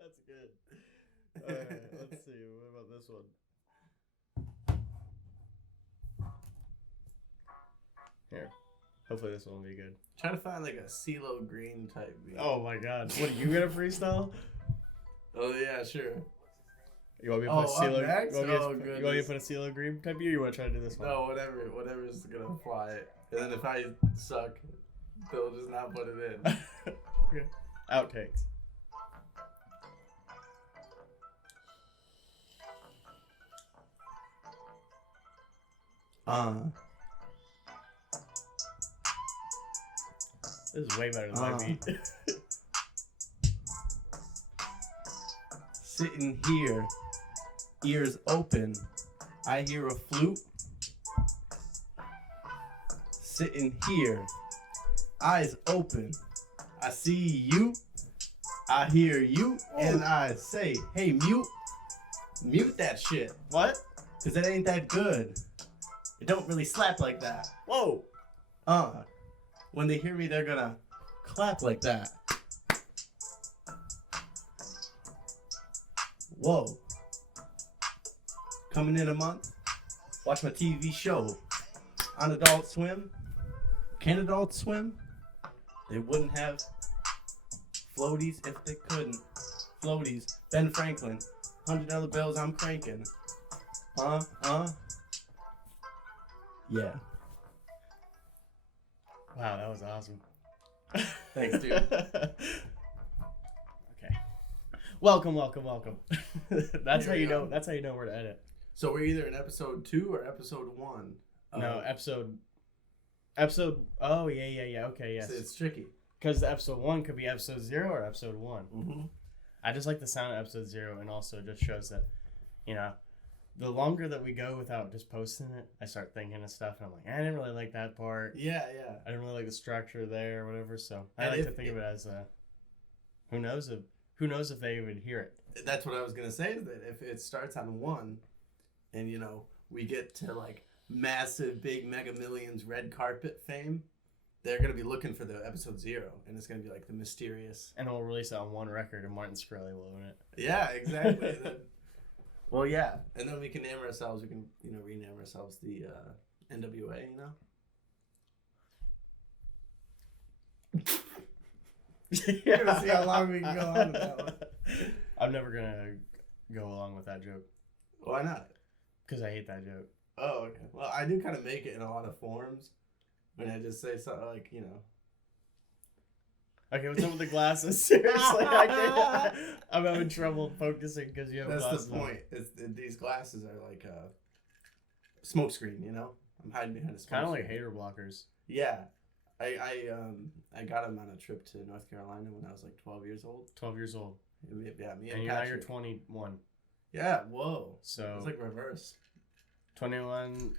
That's good. All right, let's see. What about this one? Here. Hopefully this one will be good. Try to find like a CeeLo Green type beat. Oh my god. What, are you gonna freestyle? Oh yeah, sure. You want me to put a Oh, CeeLo? up next? You want me to Goodness. put a CeeLo Green type beat, or you want to try to do this one? No, whatever's gonna fly. And then if I suck, they'll just not put it in. Okay. Outtakes. This is way better than my beat. Sitting here, ears open, I hear a flute. Sitting here, eyes open, I see you, I hear you, and I say, hey, mute that shit, What? cause it ain't that good. It don't really slap like that. Whoa. When they hear me, they're gonna clap like that. Whoa. Coming in a month, watch my TV show on Adult Swim. Can Adult Swim? They wouldn't have floaties if they couldn't. Floaties, Ben Franklin, $100 bills I'm cranking. Yeah. Wow, that was awesome. Thanks, dude. Okay. Welcome. That's Here how we you go. know. That's how you know where to edit. So we're either in episode 2 or episode 1. No, episode. Oh yeah. Okay, yes. It's tricky. Because episode 1 could be episode 0 or episode 1. Mm-hmm. I just like the sound of episode 0, and also it just shows that, you know, the longer that we go without just posting it, I start thinking of stuff, and I'm like, I didn't really like that part. Yeah. I didn't really like the structure there or whatever. So I And like if- to think of it as a. Who knows if they even hear it. That's what I was gonna say. Is that if it starts on 1, and we get to like massive, big, Mega Millions red carpet fame, they're gonna be looking for the episode 0, and it's gonna be like the mysterious. And we'll release it on one record, and Martin Shkreli will own it. Yeah, exactly. Well, yeah, and then we can name ourselves. We can rename ourselves the NWA. We're gonna see how long we can go on with that one. I'm never gonna go along with that joke Why not? because I hate that joke. Oh, okay. Well, I do kind of make it in a lot of forms. When I just say something like, Okay, what's up with the glasses? Seriously, I can't. I'm having trouble focusing because you have that's glasses. the point. These glasses are like a smoke screen, I'm hiding behind a smoke Kind of like screen. hater blockers. Yeah. I got them on a trip to North Carolina when I was like 12 years old. 12 years old. Yeah, me And and now you're Patrick. 21. Yeah, whoa. So It's like reverse. 21,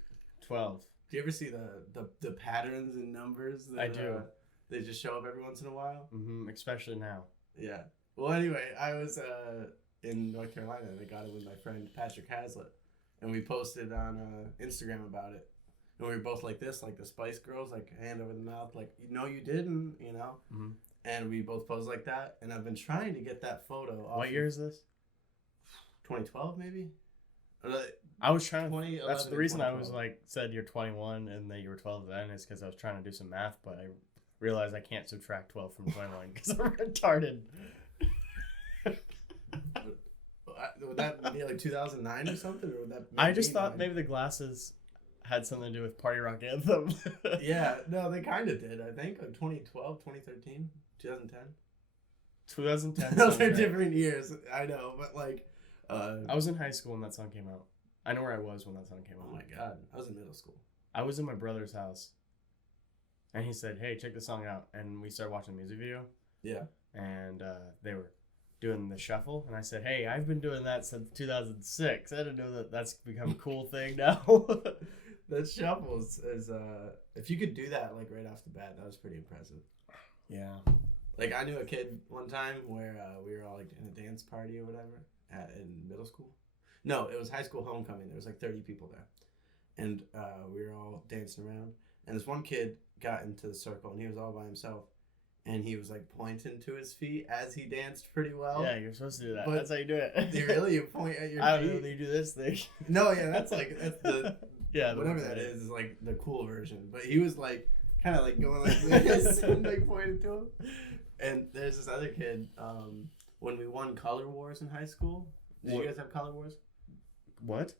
12. Do you ever see the patterns in numbers? That, I do. They just show up every once in a while? Especially now. Yeah. Well, anyway, I was in North Carolina and I got it with my friend Patrick Hazlitt. And we posted on Instagram about it. And we were both like this, like the Spice Girls, like hand over the mouth, like, no, you didn't, Mhm. And we both posed like that. And I've been trying to get that photo off. What year is this? 2012, maybe? I was trying to. 2011 That's the and reason I was 2012. like said you're 21 and that you were 12 then is because I was trying to do some math, but I realized I can't subtract 12 from 21 because I'm retarded. Would that be like 2009 or something? Or would that I just thought 89? maybe the glasses had something to do with Party Rock Anthem. Yeah, no, they kind of did, I think. Like 2012, 2013, 2010. 2010. Those sounds are right. different years, I know, but like, I was in high school when that song came out. I know where I was when that song came oh out. my god, I was in middle school. I was in my brother's house, and he said, "Hey, check this song out." And we started watching the music video, Yeah. and they were doing the shuffle, and I said, "Hey, I've been doing that since 2006. I didn't know that that's become a cool thing now." That shuffle is if you could do that like right off the bat, that was pretty impressive. Yeah. Like I knew a kid one time where we were all like in a dance party or whatever in middle school. No, it was high school homecoming. There was like 30 people there, and we were all dancing around. And this one kid got into the circle, and he was all by himself. and he was like pointing to his feet as he danced pretty well. Yeah, you're supposed to do that. But That's how you do it. You point at your I don't feet. know. You do this thing. No, yeah, that's the Yeah, whatever that is like the cool version. But he was like kind of like going like this and like pointing to him. And there's this other kid. When we won Color Wars in high school, did you guys have Color Wars? What?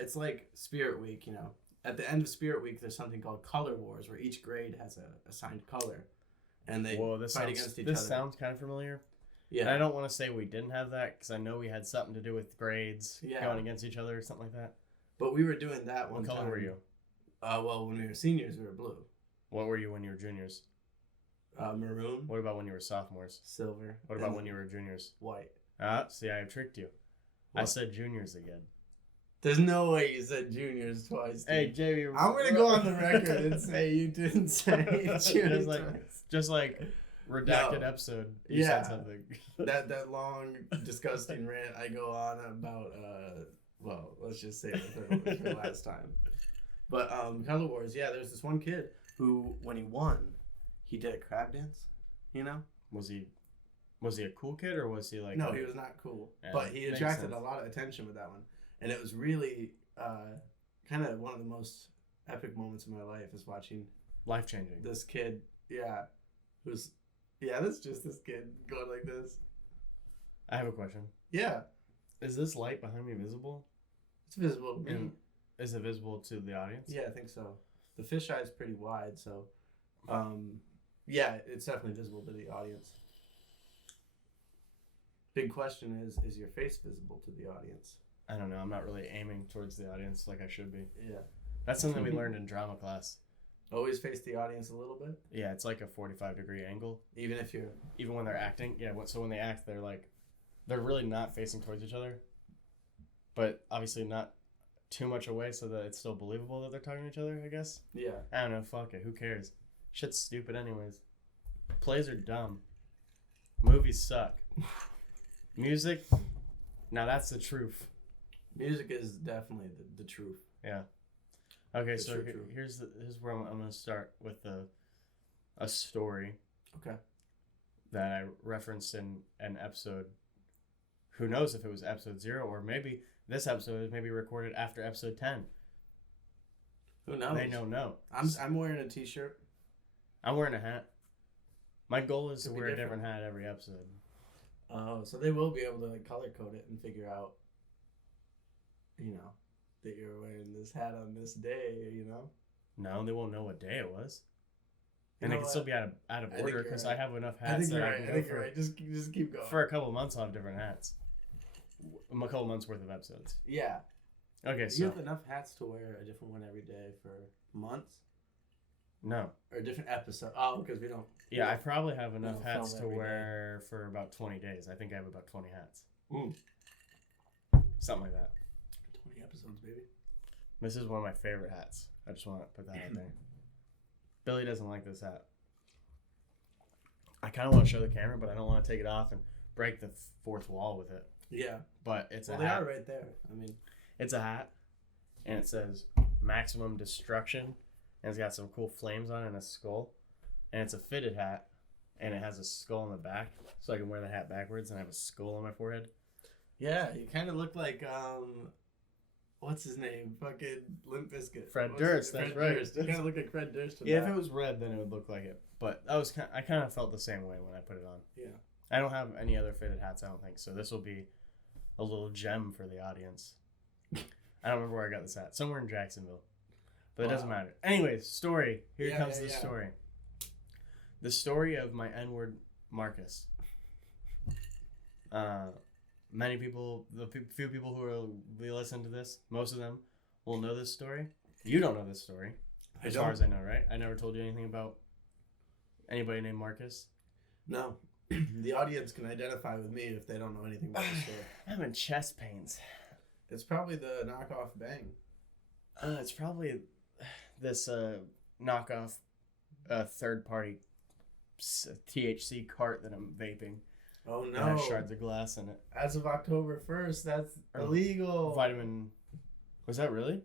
It's like Spirit Week, you know. At the end of Spirit Week, there's something called Color Wars, where each grade has a assigned color, and they fight against each other. This sounds kind of familiar. Yeah. And I don't want to say we didn't have that because I know we had something to do with grades Yeah. going against each other or something like that. But we were doing that one What color time. were you? Well, when we were seniors, we were blue. What were you when you were juniors? Maroon. What about when you were sophomores? Silver. What about when you were juniors? White. See, I tricked you. I What? said juniors again. There's no way you said juniors twice. Dude. Hey, Jamie. I'm gonna go on the record and say you didn't say juniors twice. Just like redacted No. episode. You Yeah. said something. That long, disgusting rant I go on about, well, let's just say it for last time. But Color Wars, yeah, there's this one kid who, when he won, he did a crab dance, you know? Was he a cool kid or was he like? No, he was not cool. Yeah, But he makes attracted sense. a lot of attention with that one. And it was really kind of one of the most epic moments of my life is watching Life changing. this kid, that's just this kid going like this. I have a question. Yeah, Is this light behind me visible? it's visible to me. And is it visible to the audience? Yeah, I think so. The fisheye is pretty wide, so yeah, it's definitely visible to the audience. Big question is your face visible to the audience? I don't know. I'm not really aiming towards the audience like I should be. Yeah. That's something we learned in drama class. Always face the audience a little bit, Yeah, it's like a 45-degree angle. even if you're. Even when they're acting. Yeah, so when they act, they're really not facing towards each other. But obviously not too much away so that it's still believable that they're talking to each other, I guess. Yeah. I don't know. Fuck it. Who cares? Shit's stupid anyways. Plays are dumb. Movies suck. Music, now that's the truth. Music is definitely the truth. Yeah. Okay, It's so true. here's where I'm going to start with a story Okay. that I referenced in an episode. Who knows if it was episode 0 or maybe this episode is maybe recorded after episode 10. Who knows? They don't know. I'm wearing a t-shirt. I'm wearing a hat. My goal is to Could be wear a different. different hat every episode. Oh, so they will be able to like color code it and figure out, you know, that you're wearing this hat on this day, you know? No, they won't know what day it was. You And know it can what? still be out of I think order you're because right. I have enough I hats think that you're I right. can I go think for, you're right. Just keep going. for a couple months I'll have different hats. A couple months worth of episodes. Yeah. Okay, You so have enough hats to wear a different one every day for months? no. Or a different episode? Oh, because we don't. Yeah, I probably have enough don't hats film to every day. wear for about 20 days. I think I have about 20 hats. Mm. Something like that. 20 episodes, baby. This is one of my favorite hats. I just want to put that out there. Billy doesn't like this hat. I kind of want to show the camera, but I don't want to take it off and break the fourth wall with it. Yeah. But it's Well, a they hat. are right there. I mean, It's a hat, and it says Maximum Destruction, and it's got some cool flames on it and a skull. And it's a fitted hat, and it has a skull on the back, so I can wear the hat backwards and have a skull on my forehead. yeah, you kind of look like, what's his name? Fucking Limp Bizkit. Fred What's Durst, Fred that's right. Durst. You kind of look like Fred Durst. with Yeah, if that. it was red, then it would look like it. But I kind of felt the same way when I put it on. Yeah. I don't have any other fitted hats, I don't think, so this will be a little gem for the audience. I don't remember where I got this hat. Somewhere in Jacksonville. But it doesn't Wow. matter. Anyways, story. Here Yeah, comes yeah, the yeah. story. The story of my N-word Marcus. Many people, few people who will be listening to this, most of them will know this story. You don't know this story, as far as I know, right? I never told you anything about anybody named Marcus. No. The audience can identify with me if they don't know anything about the story. I'm having chest pains. It's probably the knockoff Bang. It's probably this knockoff third-party THC cart that I'm vaping. Oh That has no. shards of glass in it. As of October 1st, that's Or illegal. Vitamin. Was that really?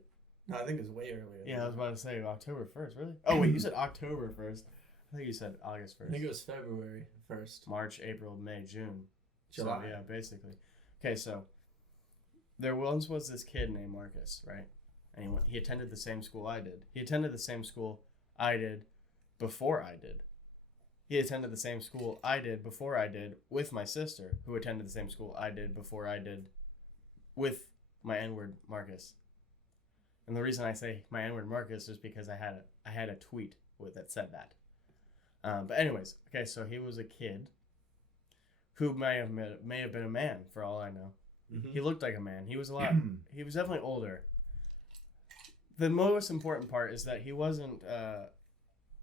No, I think it's way earlier. Yeah, I was about to say October 1st. Really? Oh wait, you said October 1st. I think you said August I 1st. think it was February 1st. March, April, May, June. July. So, yeah, basically. Okay, so there once was this kid named Marcus, right? And he attended the same school I did. He attended the same school I did before I did. He attended the same school I did before I did with my sister, who attended the same school I did before I did with my N-word Marcus. And the reason I say my N-word Marcus is because I had a tweet that said that. But anyways, okay, so he was a kid who may have been a man for all I know. Mm-hmm. He looked like a man. He was he was definitely older. The most important part is that he wasn't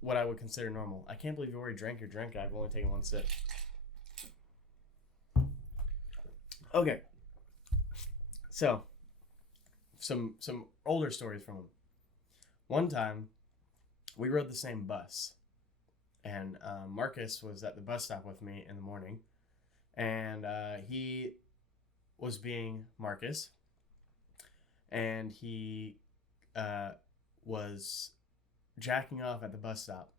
what I would consider normal. I can't believe you already drank your drink. I've only taken one sip. Okay. So, some older stories from him. One time, we rode the same bus, and Marcus was at the bus stop with me in the morning, and he was being Marcus, and he was jacking off at the bus stop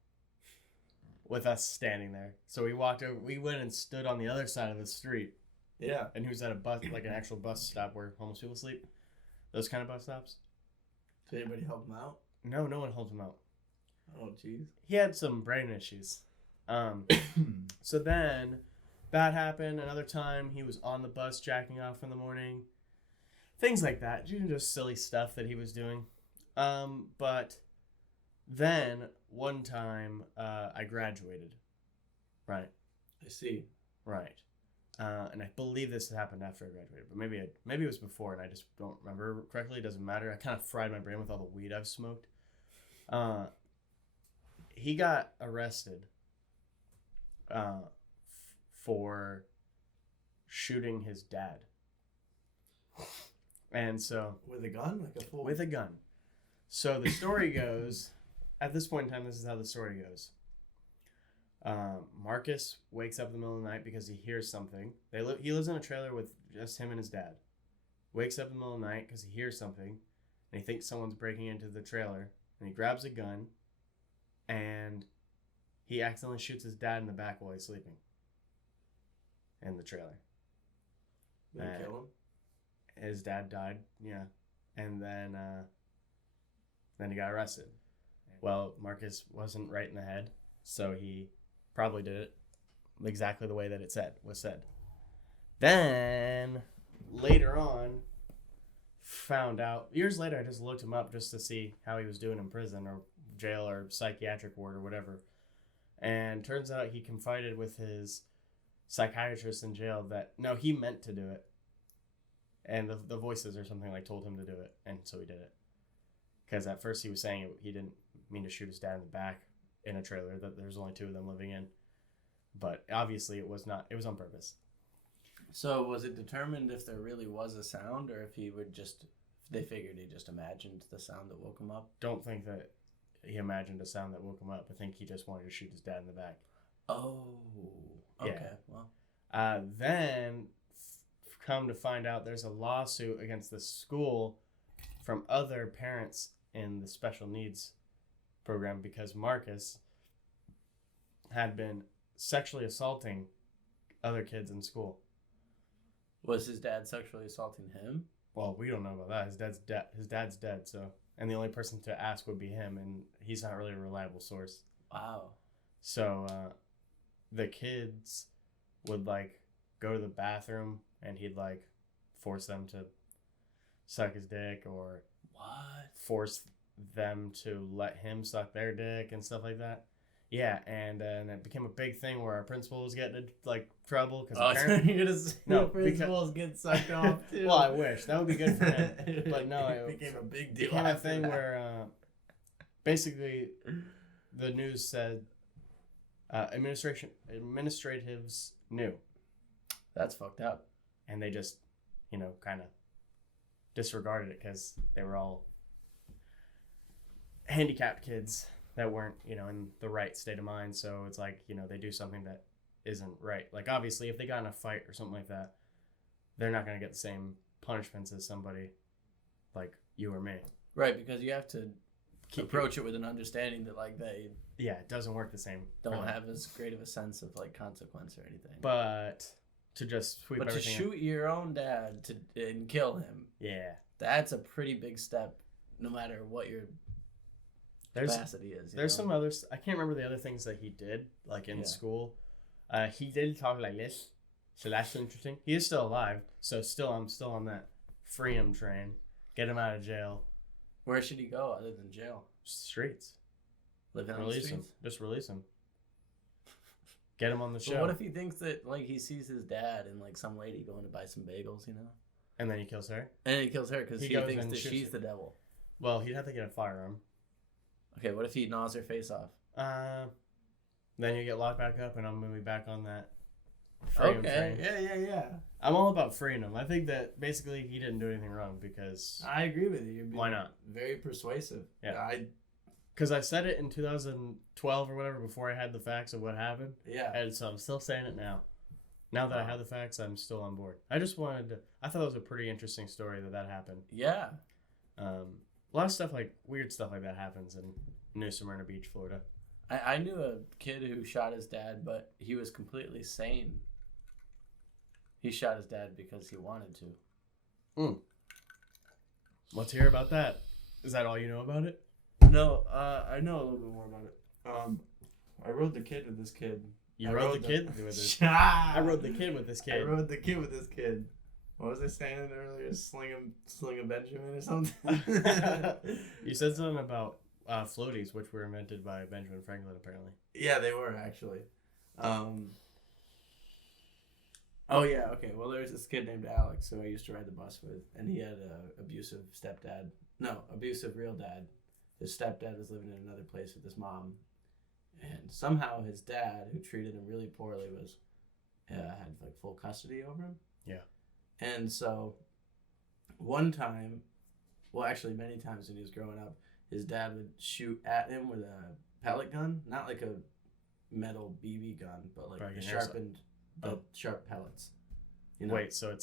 with us standing there. So we walked over, we went and stood on the other side of the street. Yeah. And he was at a bus, like an actual bus stop where homeless people sleep. Those kind of bus stops. Did anybody help him out? No, no one holds him out. Oh, jeez. He had some brain issues. So then that happened. Another time he was on the bus jacking off in the morning. Things like that. Just silly stuff that he was doing. But then one time I graduated. Right. I see. Right. And I believe this happened after I graduated, but maybe it was before, and I just don't remember correctly. It doesn't matter. I kind of fried my brain with all the weed I've smoked. He got arrested for shooting his dad, and so with a gun, like a full. with a gun. So the story goes, at this point in time, this is how the story goes. Marcus wakes up in the middle of the night because he hears something. He lives in a trailer with just him and his dad. Wakes up in the middle of the night because he hears something, and he thinks someone's breaking into the trailer, and he grabs a gun, and he accidentally shoots his dad in the back while he's sleeping in the trailer. Did it kill him? His dad died, yeah, and then he got arrested. Well, Marcus wasn't right in the head, so he probably did it exactly the way that it was said. Then later on, found out years later, I just looked him up just to see how he was doing in prison or jail or psychiatric ward or whatever. And turns out he confided with his psychiatrist in jail that no, he meant to do it, and the voices or something like told him to do it, and so he did it. Because at first he was saying he didn't mean to shoot his dad in the back in a trailer, that there's only two of them living in, but obviously it was not. It was on purpose. So was it determined if there really was a sound, or if they figured he just imagined the sound that woke him up? Don't think that he imagined a sound that woke him up. I think he just wanted to shoot his dad in the back. Oh, okay. Yeah. Well, Then come to find out, there's a lawsuit against the school from other parents in the special needs program because Marcus had been sexually assaulting other kids in school. was his dad sexually assaulting him? Well, we don't know about that. His dad's dead, so, and the only person to ask would be him, and he's not really a reliable source. Wow. So the kids would like go to the bathroom, and he'd like force them to suck his dick or What? force them to let him suck their dick and stuff like that. Yeah, and it became a big thing where our principal was getting in like trouble because apparently you're gonna say No, the principals get sucked off too. well, I wish that would be good for him, but no, it it became a big It deal. became a after thing that. where basically the news said administratives knew, That's fucked up. and they just kind of disregarded it because they were all handicapped kids that weren't in the right state of mind. So it's like they do something that isn't right. Like obviously if they got in a fight or something like that, they're not going to get the same punishments as somebody like you or me. Right, because you have to approach it with an understanding that like they Yeah, it doesn't work the same. for don't them. have as great of a sense of like consequence or anything. But to just sweep But to everything. shoot your own dad and kill him, Yeah. that's a pretty big step, no matter what your There's capacity is. there's some others. I can't remember the other things that he did, like in Yeah. school. He did talk like this, so that's interesting. He is still alive, so I'm still on that free him train, get him out of jail, Where should he go other than jail? streets, Living on the release him, streets? just release him, get him on the But show, what if he thinks that like he sees his dad and like some lady going to buy some bagels, you know, and then he kills her. and he kills her because He he goes thinks and that shoots she's her. the devil. Well, he'd have to get a firearm. Okay, what if he gnaws her face off? Then you get locked back up, and I'm gonna be back on that. Free him train. yeah. I'm all about freeing him. I think that basically he didn't do anything wrong because I agree with you. You're being Why not? Very persuasive. Yeah. I said it in 2012 or whatever before I had the facts of what happened, Yeah. and so I'm still saying it now. Now that I have the facts, I'm still on board. I thought it was a pretty interesting story that happened. Yeah. A lot of stuff like weird stuff like that happens in New Smyrna Beach, Florida. I knew a kid who shot his dad, but he was completely sane. He shot his dad because he wanted to. Let's hear about that. Is that all you know about it? No, I know a little bit more about it. I rode the kid with this kid. You rode the kid with this. I I rode the kid with this I kid. rode the kid with this kid. What was I saying earlier? Sling a Benjamin or something? You said something about floaties, which were invented by Benjamin Franklin, apparently. Yeah, they were actually. Oh yeah, okay. Well, there's this kid named Alex who I used to ride the bus with, and he had a abusive stepdad. No, abusive real dad. His stepdad was living in another place with his mom, and somehow his dad, who treated him really poorly, had like full custody over him. Yeah. And so, one time, well, actually many times when he was growing up, his dad would shoot at him with a pellet gun, not like a metal BB gun, but like Like the an sharpened, Oh. sharp pellets. You know? Wait, so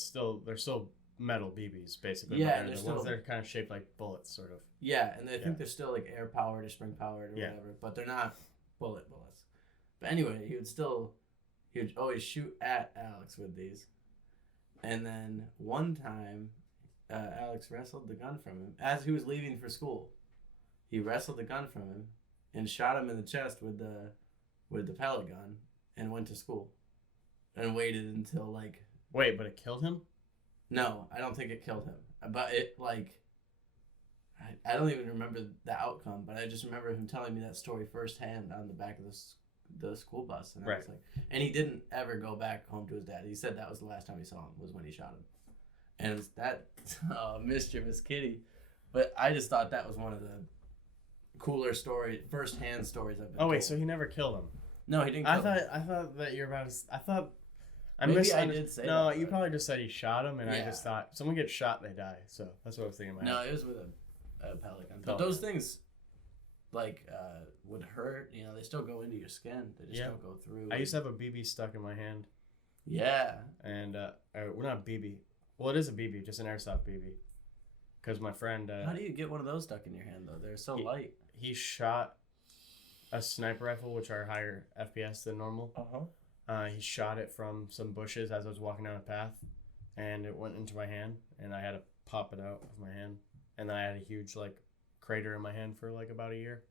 they're still metal BBs, basically. Yeah, but they're the ones still- that are kind of shaped like bullets, sort of. Yeah, and I Yeah. think they're still like air powered or spring powered or Yeah. whatever, but they're not bullets. But anyway, he would always shoot at Alex with these. And then one time, Alex wrestled the gun from him as he was leaving for school. He wrestled the gun from him and shot him in the chest with the pellet gun and went to school. And waited until like Wait, but it killed him? no, I don't think it killed him. But it like I don't even remember the outcome, but I just remember him telling me that story firsthand on the back of the school bus, and I was Right. like, and he didn't ever go back home to his dad. He said that was the last time he saw him was when he shot him, and it's that mischievous kitty. But I just thought that was one of the cooler firsthand stories I've been. Oh wait, told. so he never killed him. No, he didn't. Kill him. I thought that you're about to. I thought. Maybe I did say no, that, you but- probably just said he shot him, and I Yeah. just thought someone gets shot, they die. So that's what I was thinking. In my No, head. it was with a pellet gun. But Pellet those gun. things, like, would hurt. You know, they still go into your skin. They just Yeah. don't go through. I used to have a BB stuck in my hand, Yeah. and we're not BB. Well, it is a BB, just an airsoft BB. Because my friend, How do you get one of those stuck in your hand though? They're so light. he shot a sniper rifle, which are higher FPS than normal. He shot it from some bushes as I was walking down a path, and it went into my hand, and I had to pop it out of my hand, and then I had a huge like crater in my hand for like about a year.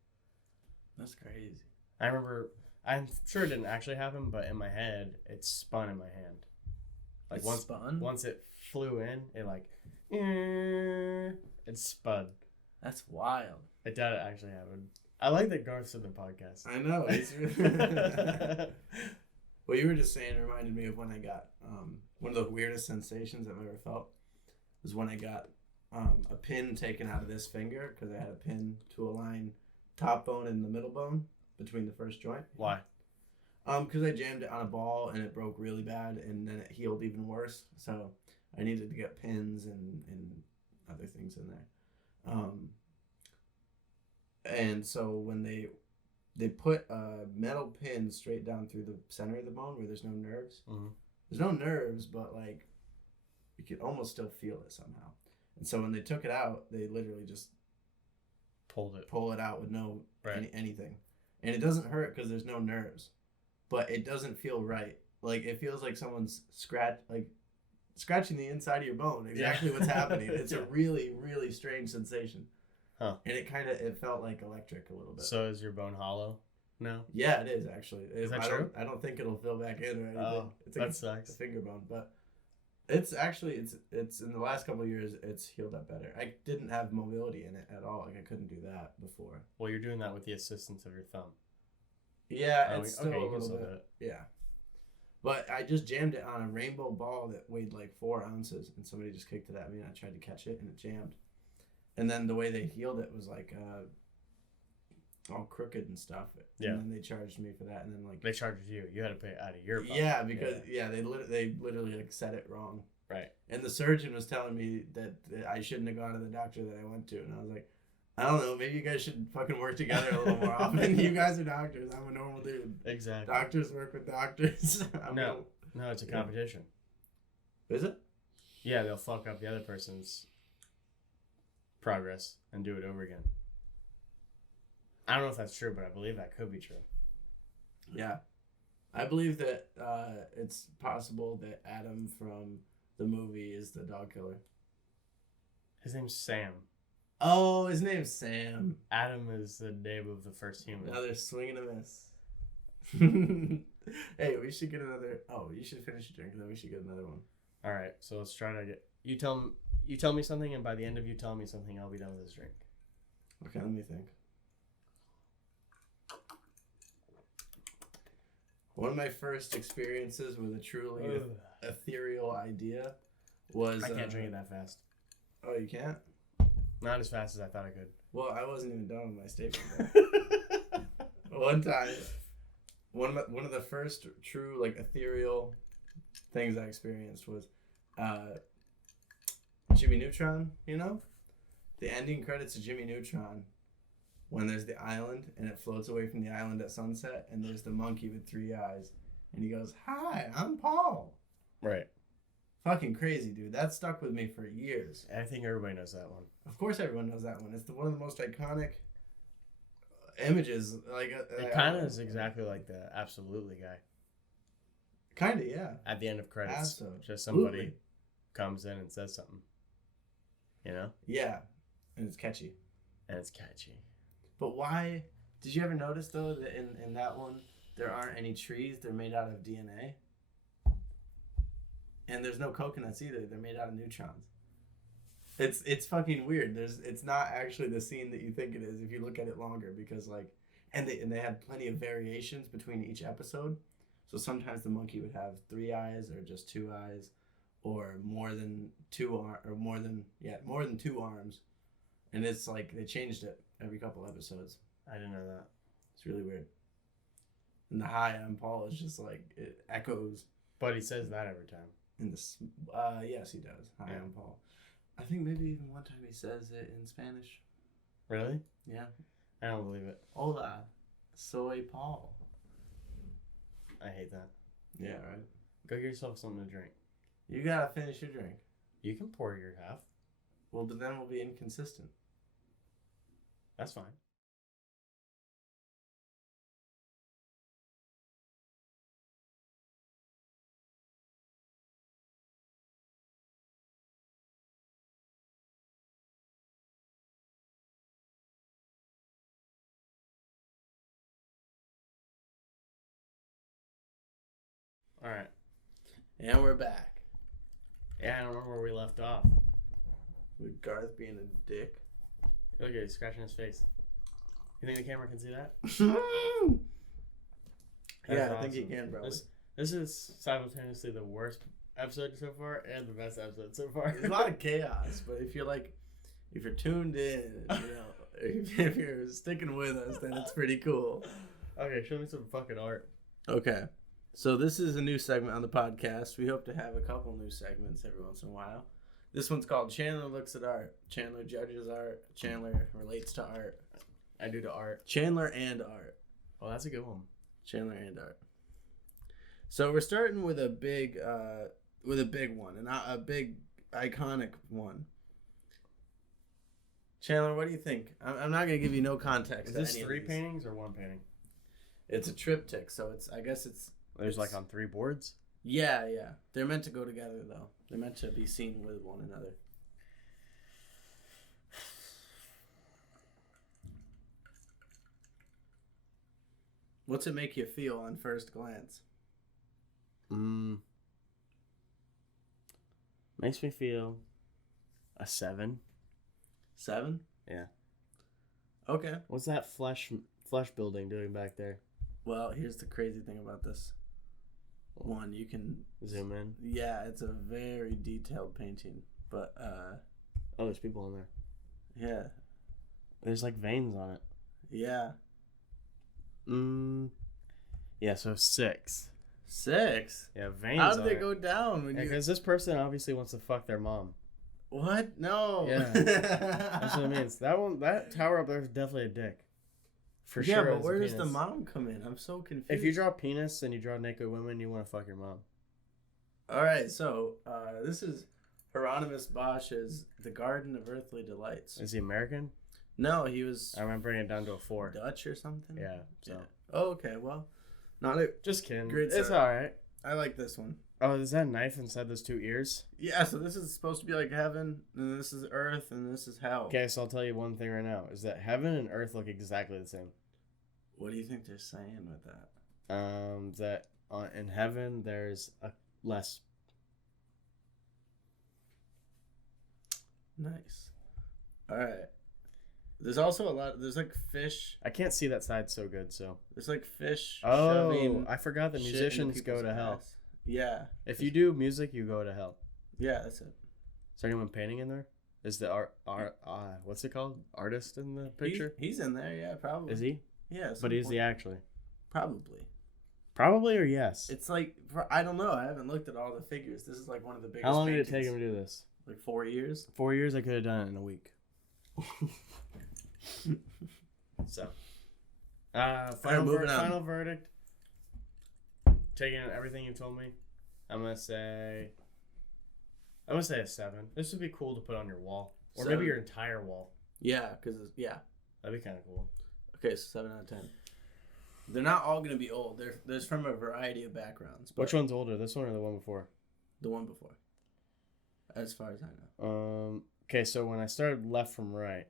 That's crazy. I remember, I'm sure it didn't actually happen, but in my head, it spun in my hand. Like It's once spun? once it flew in, it like it spun. That's wild. It did actually happen. I like that Garth's in the podcast. I know. What you were just saying reminded me of when I got one of the weirdest sensations I've ever felt was when I got a pin taken out of this finger because I had a pin to align top bone and the middle bone between the first joint. Why? Because I jammed it on a ball and it broke really bad and then it healed even worse. So I needed to get pins and other things in there. And so when they put a metal pin straight down through the center of the bone where there's no nerves. Mhm. There's no nerves, but like you could almost still feel it somehow. And so when they took it out, they literally just pull it out with no Right. anything, and it doesn't hurt because there's no nerves, but it doesn't feel right. Like it feels like someone's scratching the inside of your bone. Exactly what's happening. It's a really really strange sensation. Huh. And it felt like electric a little bit. So is your bone hollow? No. Yeah, it is actually. Is that I true? I don't think it'll fill back in or anything. Oh, it's that it's sucks. a finger bone, but it's actually it's in the last couple of years it's healed up better. I didn't have mobility in it at all. Like I couldn't do that before. Well, you're doing that with the assistance of your thumb. Yeah, Oh, it's still okay, a you can little still bit. do it. Yeah. But I just jammed it on a rainbow ball that weighed like 4 ounces, and somebody just kicked it at me, and I tried to catch it, and it jammed. And then the way they healed it was like all crooked and stuff. Yeah. And then they charged me for that, and then like They charged you. You had to pay it out of your pocket. yeah, because they literally like said it wrong. Right. And the surgeon was telling me that I shouldn't have gone to the doctor that I went to, and I was like, I don't know, maybe you guys should fucking work together a little more often. You guys are doctors. I'm a normal dude. Exactly. Doctors work with doctors. No, it's a competition. Is it? Yeah, they'll fuck up the other person's progress and do it over again. I don't know if that's true, but I believe that could be true. Yeah. I believe that it's possible that Adam from the movie is the dog killer. His name's Sam. Oh, his name's Sam. Adam is the name of the first human. Now they're swinging a miss. Hey, we should get another. Oh, you should finish your drink, and then we should get another one. All right, so let's try to get. You tell me something, and by the end of you telling me something, I'll be done with this drink. Okay, let me think. One of my first experiences with a truly ethereal idea was. I can't drink it that fast. Oh, you can't? Not as fast as I thought I could. Well, I wasn't even done with my statement. One time, one of the first true like ethereal things I experienced was Jimmy Neutron. You know, the ending credits of Jimmy Neutron when there's the island and it floats away from the island at sunset, and there's the monkey with 3 eyes, and he goes, "Hi, I'm Paul." Right. Fucking crazy, dude. That stuck with me for years. I think everybody knows that one. Of course, everyone knows that one. It's one of the most iconic images. Like It kind of is exactly like the Absolutely guy. Kind of, yeah. At the end of credits, Absolutely. just somebody comes in and says something. You know? Yeah, and it's catchy. And it's catchy. But why? Did you ever notice though that in that one there aren't any trees? They're made out of DNA. And there's no coconuts either. They're made out of neutrons. It's fucking weird. It's not actually the scene that you think it is if you look at it longer, because like and they had plenty of variations between each episode. So sometimes the monkey would have 3 eyes or just 2 eyes, or more than 2 more than 2 arms. And it's like they changed it every couple episodes. I didn't know that. It's really weird. And the "Hi, I'm Paul" is just like it echoes But he says that every time. in this. Yes, he does. "Hi, Yeah. I'm Paul." I think maybe even one time he says it in Spanish. Really? Yeah. I don't believe it. Hola, soy Paul. I hate that. Yeah, right. Go get yourself something to drink. You gotta finish your drink. You can pour your half. Well, but then we'll be inconsistent. That's fine. All right. And we're back Yeah, I don't remember where we left off. with Garth being a dick. Look at it, he's scratching his face. You think the camera can see that? Yeah, That's I think you awesome. can, bro. This is simultaneously the worst episode so far and the best episode so far. There's a lot of chaos, but if you're tuned in, you know, if you're sticking with us, then it's pretty cool. Okay, show me some fucking art. Okay. So this is a new segment on the podcast. We hope to have a couple new segments every once in a while. This one's called Chandler Looks at Art. Chandler judges art. Chandler relates to art. I do the art. Chandler and art. Oh, that's a good one. Chandler and art. So we're starting with a big one, and a big iconic one. Chandler, what do you think? I'm not gonna give you no context. Is to this any of 3 these. paintings or 1 painting? It's a triptych, so I guess it's. There's like on 3 boards. Yeah. They're meant to go together though. They're meant to be seen with one another. What's it make you feel on first glance? Makes me feel a 7. 7? Yeah. Okay. What's that flesh building doing back there? Well, here's the crazy thing about this. One, you can Zoom in. Yeah, it's a very detailed painting, but Oh, there's people on there. yeah, There's like veins on it. yeah. Yeah, so 6. 6. Yeah, veins. How did on they it. go down when you? Because this person obviously wants to fuck their mom. What? No. Yeah. That's what it means. That tower up there is definitely a dick. For yeah, sure. but it's a where does the penis. mom come in? I'm so confused. If you draw penis and you draw naked women, you want to fuck your mom. All right, so this is Hieronymus Bosch's "The Garden of Earthly Delights." Is he American? No, he was I'm gonna bring it down to a 4. Dutch or something. Yeah. So Oh, okay. Well, not a. just kidding. Great It's start. all right. I like this one. Oh, is that a knife inside those 2 ears? Yeah, so this is supposed to be like heaven, and this is earth, and this is hell. Okay, so I'll tell you one thing right now: is that heaven and earth look exactly the same. What do you think they're saying with that? That in heaven there's a less. Nice. All right. There's also a lot. There's like fish. I can't see that side so good, so. There's like fish. Oh, shoving I forgot the shit musicians into go to people's hell. ass. Yeah. If you do music, you go to hell. Yeah, that's it. Is there anyone painting in there? Is the what's it called? Artist in the picture? He's in there. Yeah, probably. Is he? Yeah. But is he actually? Probably. Probably or yes? It's like I don't know. I haven't looked at all the figures. This is like one of the biggest. How long did it paintings. take him to do this? Like 4 years. 4 years. I could have done it in a week. So, final verdict. Taking everything you told me, I'm gonna say a 7. This would be cool to put on your wall, or 7. maybe your entire wall. Yeah, because That'd be kind of cool. Okay, so 7 out of 10. They're not all gonna be old. There's from a variety of backgrounds. Which one's older, this one or the one before? The one before. As far as I know. Okay, so when I started left from right,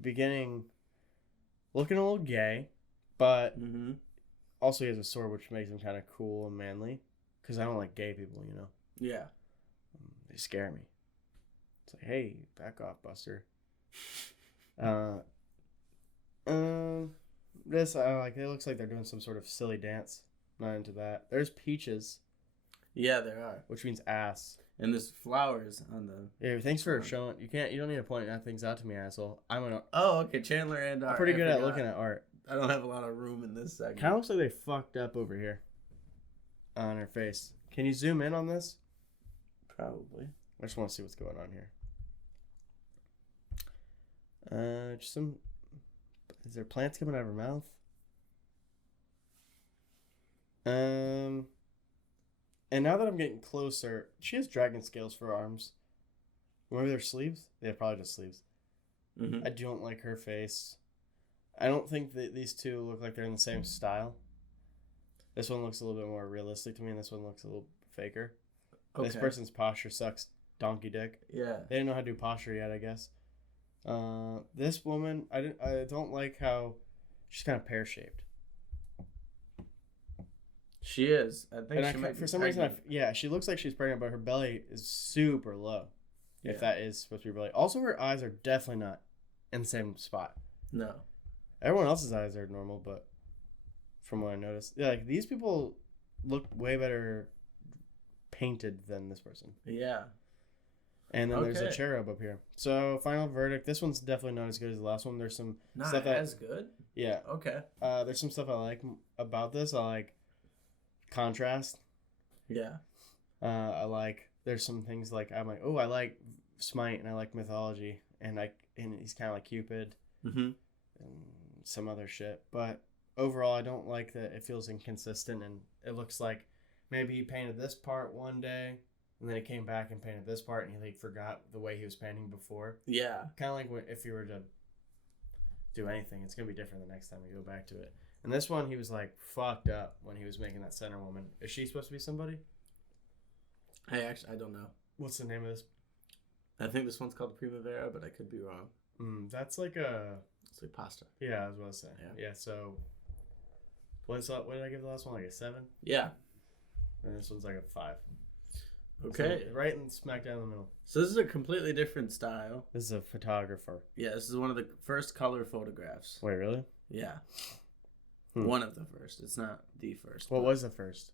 beginning looking a little gay, but Mm-hmm. also he has a sword, which makes him kind of cool and manly. Because I don't like gay people, you know. Yeah. They scare me. It's like, hey, back off, Buster. This I like. It looks like they're doing some sort of silly dance. Not into that. There's peaches, Yeah, there are. which means ass. And there's flowers on the. Yeah, thanks for showing. You don't need to point that things out to me, asshole. I'm Oh, okay. Chandler and art. pretty I good at forgot. looking at art. I don't have a lot of room in this segment. Kind of looks like they fucked up over here on her face. Can you zoom in on this? Probably. I just want to see what's going on here. Just some. Is there plants coming out of her mouth? And now that I'm getting closer, she has dragon scales for arms. Maybe they're sleeves? Yeah, probably just sleeves. Mm-hmm. I don't like her face. I don't think that these two look like they're in the same style. This one looks a little bit more realistic to me, and this one looks a little faker. Okay. This person's posture sucks donkey dick. Yeah. They didn't know how to do posture yet, I guess. This woman, I don't like how she's kind of pear shaped. She is. I think And she might be for some reason, pregnant. she looks like she's pregnant, but her belly is super low. Yeah. If that is supposed to be belly. Also, her eyes are definitely not in the same spot. No. Everyone else's eyes are normal, but from what I noticed, yeah, like these people look way better painted than this person. Yeah. And then there's a Okay. cherub up here. So final verdict. This one's definitely not as good as the last one. There's some Not stuff that as good. yeah. Okay. There's some stuff I like about this. I like contrast. Yeah. I like there's some things like I'm like, oh, I like Smite and I like mythology and he's kind of like Cupid Mm-hmm. and some other shit. But overall, I don't like that it feels inconsistent and it looks like maybe he painted this part one day and then he came back and painted this part, and he like forgot the way he was painting before. Yeah. Kind of like if you were to do anything, it's gonna be different the next time you go back to it. And this one, he was like fucked up when he was making that center woman. Is she supposed to be somebody? I don't know. What's the name of this? I think this one's called Primavera, but I could be wrong. That's like a. It's like pasta. Yeah, I was about to say. Yeah. Yeah. So. What did I give the last one? Like a 7. Yeah. And this one's like a 5. Okay. So right in smack down in the middle. So this is a completely different style. This is a photographer. Yeah, this is one of the first color photographs. Wait, really? Yeah. Hmm. One of the first. It's not the first. What but was the first?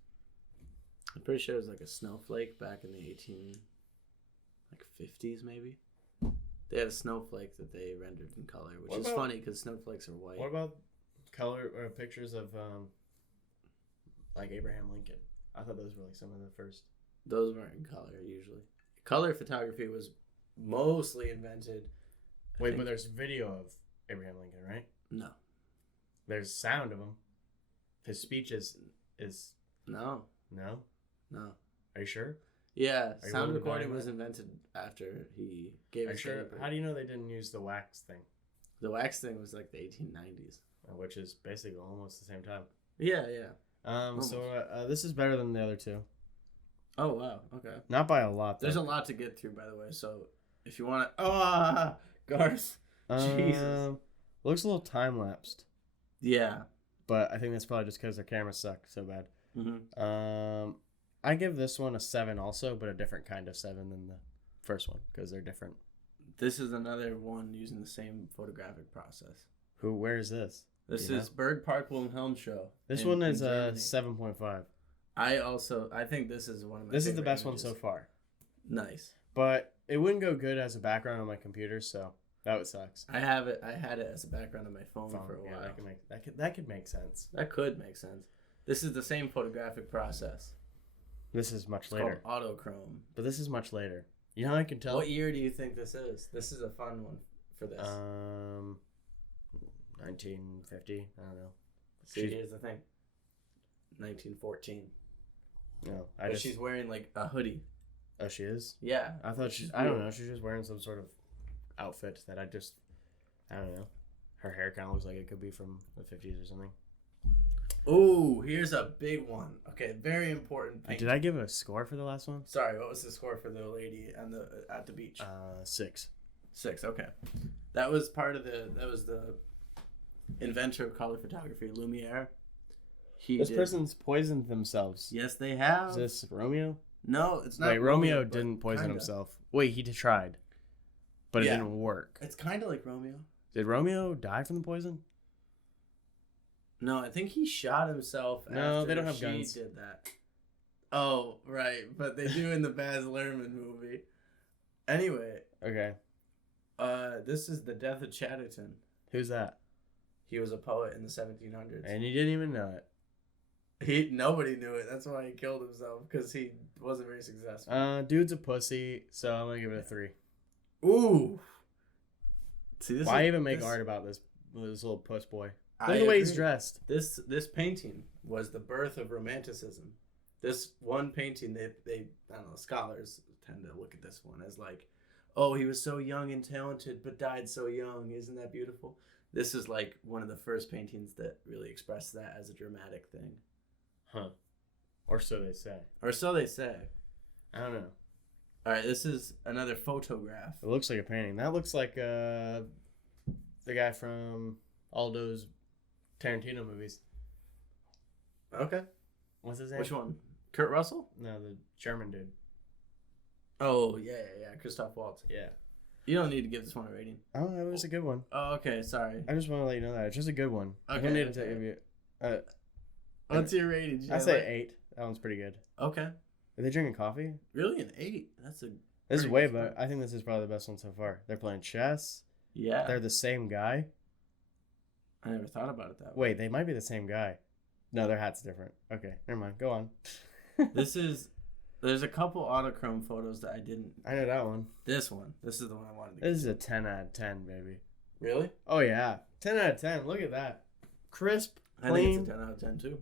I'm pretty sure it was like a snowflake back in the 50s maybe. They had a snowflake that they rendered in color, which What is about- funny because snowflakes are white. What about color or pictures of like Abraham Lincoln? I thought those were like some of the first. Those weren't in color usually. Color photography was mostly invented. I Wait, think- but there's video of Abraham Lincoln, right? no, There's sound of him. His speech is no. no. Are you sure? Yeah, Are you sound willing to recording die was that? invented after he gave Are you his sure? paper. How do you know they didn't use the wax thing, The wax thing was like the 1890s. which is basically almost the same time? Yeah, yeah. So this is better than the other two. Oh wow. Okay. Not by a lot. There's a though. lot to get through, by the way. So if you want to, Garth. Jesus. Looks a little time lapsed, Yeah. but I think that's probably just because their cameras suck so bad. Mm-hmm. I give this one a 7 also, but a different kind of 7 than the first one because they're different. This is another one using the same photographic process. Where is this? This Yeah. is Berg Park Wilhelm show. This one is Germany. 7.5. I think this is one of my This is the favorite best images. one so far, Nice. but it wouldn't go good as a background on my computer, so that would sucks. I had it as a background on my phone for a while. Yeah, that could make sense. That could make sense. This is the same photographic process. This is much It's later, called autochrome. but this is much later. You know how I can tell? What year do you think this is? This is a fun one for this. 1950. I don't know. See, she's- here's the thing. 1914. No, But she's wearing like a hoodie. Oh, she is. Yeah. I thought she's. I don't know. She's just wearing some sort of outfit that I don't know. Her hair kind of looks like it could be from the 50s or something. Ooh, here's a big one. Okay, very important painting. Did I give a score for the last one? Sorry, what was the score for the lady at the beach? 6. 6. Okay, that was the inventor of color photography, Lumiere. This person's poisoned themselves. Yes, they have. Is this Romeo? No, it's not. Wait, Romeo but didn't poison kinda. himself. Wait, he tried, but it Yeah. didn't work. It's kind of like Romeo. Did Romeo die from the poison? No, I think he shot himself. No, after they don't have she guns. Did that? Oh, right, but they do in the Baz Luhrmann movie. Anyway, Okay. this is the death of Chatterton. Who's that? He was a poet in the 1700s. And you didn't even know it. Nobody knew it. That's why he killed himself, because he wasn't very successful. Dude's a pussy, so I'm gonna give it a 3. Ooh. See, Why even make art about this little puss boy? Look I at the way he's agree. dressed. This painting was the birth of Romanticism. This one painting, they I don't know, scholars tend to look at this one as like, oh, he was so young and talented, but died so young. Isn't that beautiful? This is like one of the first paintings that really expressed that as a dramatic thing. Huh. Or so they say. Or so they say. I don't know. All right, this is another photograph. It looks like a painting. That looks like the guy from all those Tarantino movies. Okay. What's his name? Which one? Kurt Russell? No, the German dude. Oh, yeah. Christoph Waltz. Yeah. You don't need to give this one a rating. Oh, that was a good one. Oh, okay. Sorry. I just want to let you know that. It's just a good one. I Okay, don't need okay. to give you... What's your rating? I say 8. That one's pretty good. Okay. Are they drinking coffee? Really, an 8? That's a... This is Pretty way good better. score. I think this is probably the best one so far. They're playing chess. Yeah. They're the same guy. I never thought about it that way. Wait, they might be the same guy. No, their hat's different. Okay, never mind. Go on. There's a couple autochrome photos that I didn't... I know that one. This is the one I wanted to This is a 10 out of 10, baby. Really? Oh, yeah. 10 out of 10. Look at that. Crisp, I think clean. it's a 10 out of 10 too.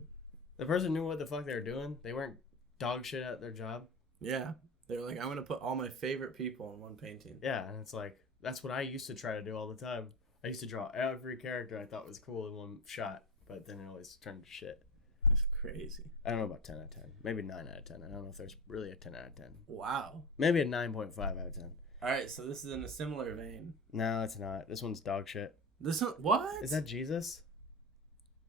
The person knew what the fuck they were doing. They weren't dog shit at their job. Yeah. They're like, I'm gonna put all my favorite people in one painting. Yeah, and it's like that's what I used to try to do all the time. I used to draw every character I thought was cool in one shot, but then it always turned to shit. That's crazy. I don't know about 10 out of 10. Maybe 9 out of 10. I don't know if there's really a 10 out of 10. Wow. Maybe a 9.5 out of 10. All right, so this is in a similar vein. No, it's not. This one's dog shit. This one, what? Is that Jesus?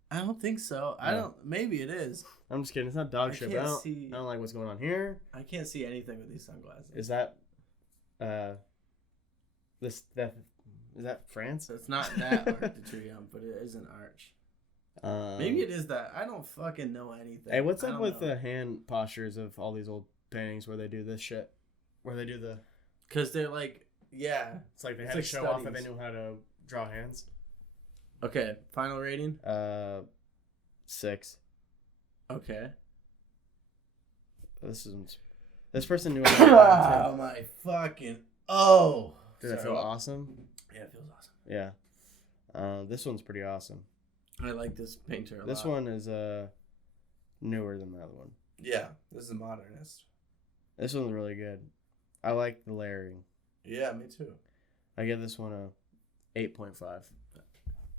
I don't think so. I No. don't. Maybe it is. I'm just kidding. It's not dog I shit. But can't I don't, see- I don't like what's going on here. I can't see anything with these sunglasses. Is that, is that France? So it's not that Arc de Triomphe, but it is an arch. Maybe it is that. I don't fucking know anything. Hey, what's I up don't with know. the hand postures of all these old paintings where they do this shit? Where they do the... Because they're like, yeah. It's like they It's had like to show off that studies. they knew how to draw hands. Okay, final rating. 6. Okay. This person knew how to draw Oh my fucking. Oh. Does that feel awesome? Yeah, it feels awesome. Yeah. This one's pretty awesome. I like this painter a lot. This one is newer than the other one. Yeah, this is a modernist. This one's really good. I like the layering. Yeah, me too. I give this one a 8.5.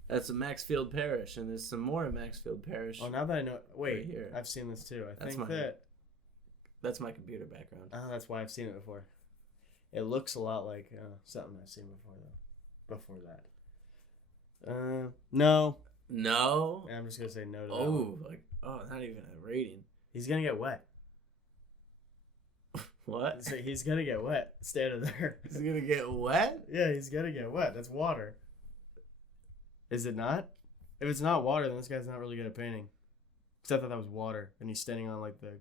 That's a Maxfield Parish, and there's some more Maxfield Parish. Oh, now that I know, wait, Right here. I've seen this too. I That's think mine. that That's my computer background. that's why I've seen it before. It looks a lot like something I've seen before though. Before that. No. No. I'm just gonna say no to that one. Not even a rating. He's gonna get wet. What? So he's gonna get wet. Standing there. Is it gonna get wet? Yeah, he's gonna get wet. That's water. Is it not? If it's not water, then this guy's not really good at painting. Except that was water, and he's standing on like the.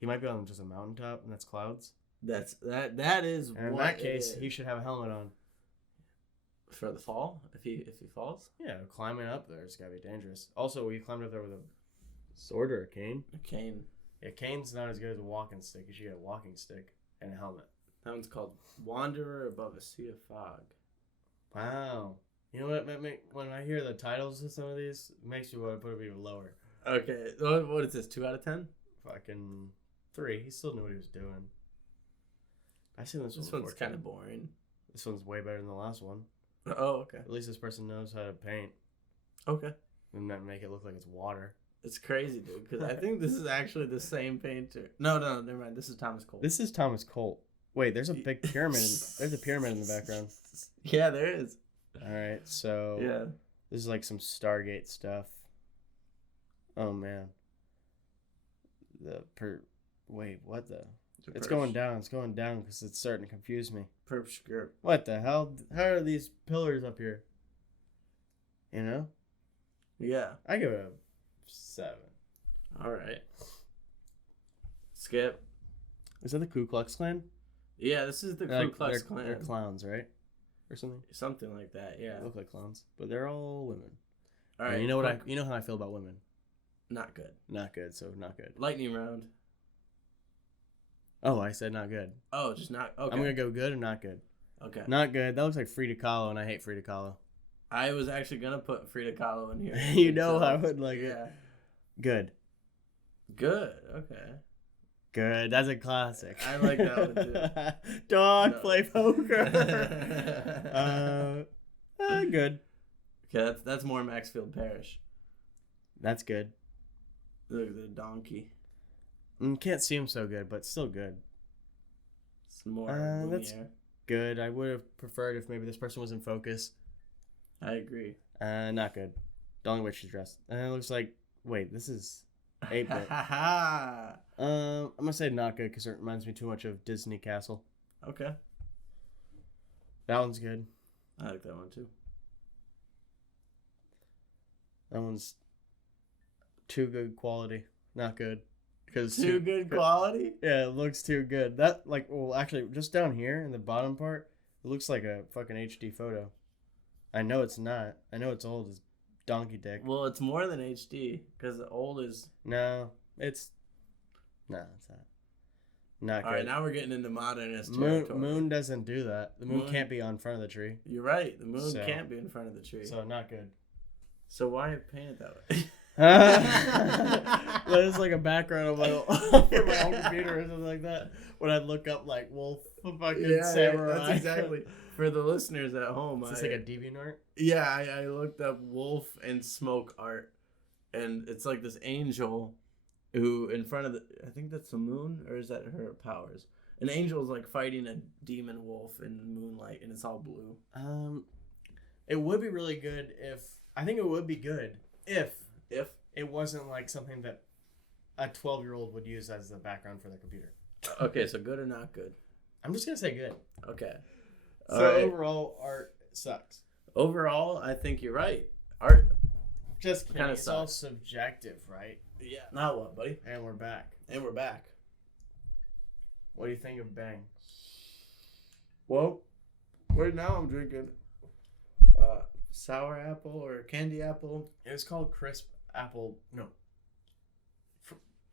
He might be on just a mountaintop, and that's clouds. That is. And in what that case, it is. he should have a helmet on. For the fall, if he falls. Yeah, climbing up there, it's gotta be dangerous. Also, we climbed up there with a sword or a cane. A cane. Yeah, cane's not as good as a walking stick. You should get a walking stick and a helmet. That one's called Wanderer Above a Sea of Fog. Wow. You know what? When I hear the titles of some of these, it makes me want to put it even lower. Okay, what is this? 2 out of 10? Fucking 3. He still knew what he was doing. I've seen this one This before, one's kind too. of boring. This one's way better than the last one. Oh, okay. At least this person knows how to paint Okay. and not make it look like it's water. It's crazy, dude, because I think this is actually the same painter. No, never mind. This is Thomas Cole. This is Thomas Colt. Wait, there's a big pyramid. There's a pyramid in the background. Yeah, there is. All right, so Yeah. this is like some Stargate stuff. Oh man. Wait, what the? It's going down. It's going down because it's starting to confuse me. Perp skirt. What the hell? How are these pillars up here? You know? Yeah. I give it a 7. All right. Skip. Is that the Ku Klux Klan? Yeah, this is the They're Ku Klux they're, Klan. They're clowns, right? Or something? Something like that. Yeah. They look like clowns, but they're all women. All And right. you know what? You know how I feel about women. Not good. Not good. So not good. Lightning round. Oh, I said not good. Oh, just not. Okay. I'm gonna go good or not good. Okay. Not good. That looks like Frida Kahlo, and I hate Frida Kahlo. I was actually gonna put Frida Kahlo in here. You know So, I would like it. Yeah. Good. Good. Okay. Good. That's a classic. I like that one too. Dog No. play poker. Good. Okay, that's more Maxfield Parish. That's good. Look at the donkey. Can't see him so good, but still good. It's more that's- Lumiere. Good. I would have preferred if maybe this person was in focus. I agree. Not good. The only way she's dressed. And it looks like. Wait, this is 8-bit. Ha I'm gonna say not good because it reminds me too much of Disney Castle. Okay. That one's good. I like that one too. That one's too good quality. Not good. Because Too good quality? Yeah, it looks too good. That actually, just down here in the bottom part, it looks like a fucking HD photo. I know it's not. I know it's old as donkey dick. Well, it's more than HD because the old is. No, it's not. Not good. All right, now we're getting into modernist Moon, territory. moon doesn't do that. The moon Moon- can't be on front of the tree. You're right. The moon So- can't be in front of the tree. So not good. So why paint it that way? There's like a background of my for my own computer or something like that. When I look up like wolf, fucking samurai. That's exactly. For the listeners at home, Is this like a DeviantArt? Yeah, I looked up wolf and smoke art, and it's like this angel who in front of the, I think that's the moon, or is that her powers? An angel's like fighting a demon wolf in moonlight, and it's all blue. It would be really good if, I think it would be good if If it wasn't like something that a 12-year-old would use as the background for their computer. Okay, so good or not good? I'm just gonna say good. Okay. So All right. overall, art sucks. Overall, I think you're right. Art. Just kidding. Kinda It's all sucks. subjective, right? Yeah. Now what, buddy? And we're back. And we're back. What do you think of Bang? Well, right now I'm drinking sour apple or candy apple. It was called Crisp Apple. No,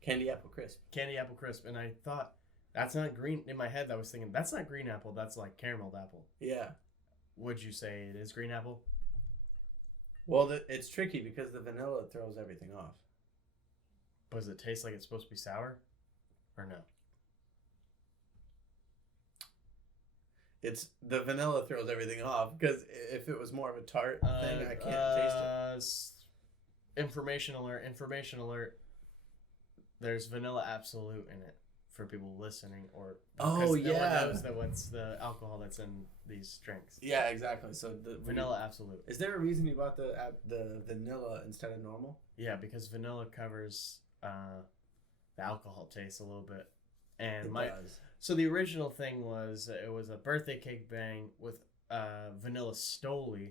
Candy apple crisp. Candy Apple Crisp, and I thought that's not green. In my head, I was thinking that's not green apple. That's like carameled apple. Yeah. Would you say it is green apple? Well, it's tricky because the vanilla throws everything off. But does it taste like it's supposed to be sour, or no? It's the vanilla throws everything off because if it was more of a tart thing, I can't taste it. Information alert! Information alert! There's vanilla absolute in it for people listening, or Oh, because no yeah. one knows that what's the alcohol that's in these drinks. Yeah, exactly. So the Vanilla absolute. Is there a reason you bought the vanilla instead of normal? Yeah, because vanilla covers the alcohol taste a little bit, and Does. so the original thing was it was a birthday cake Bang with vanilla Stoli,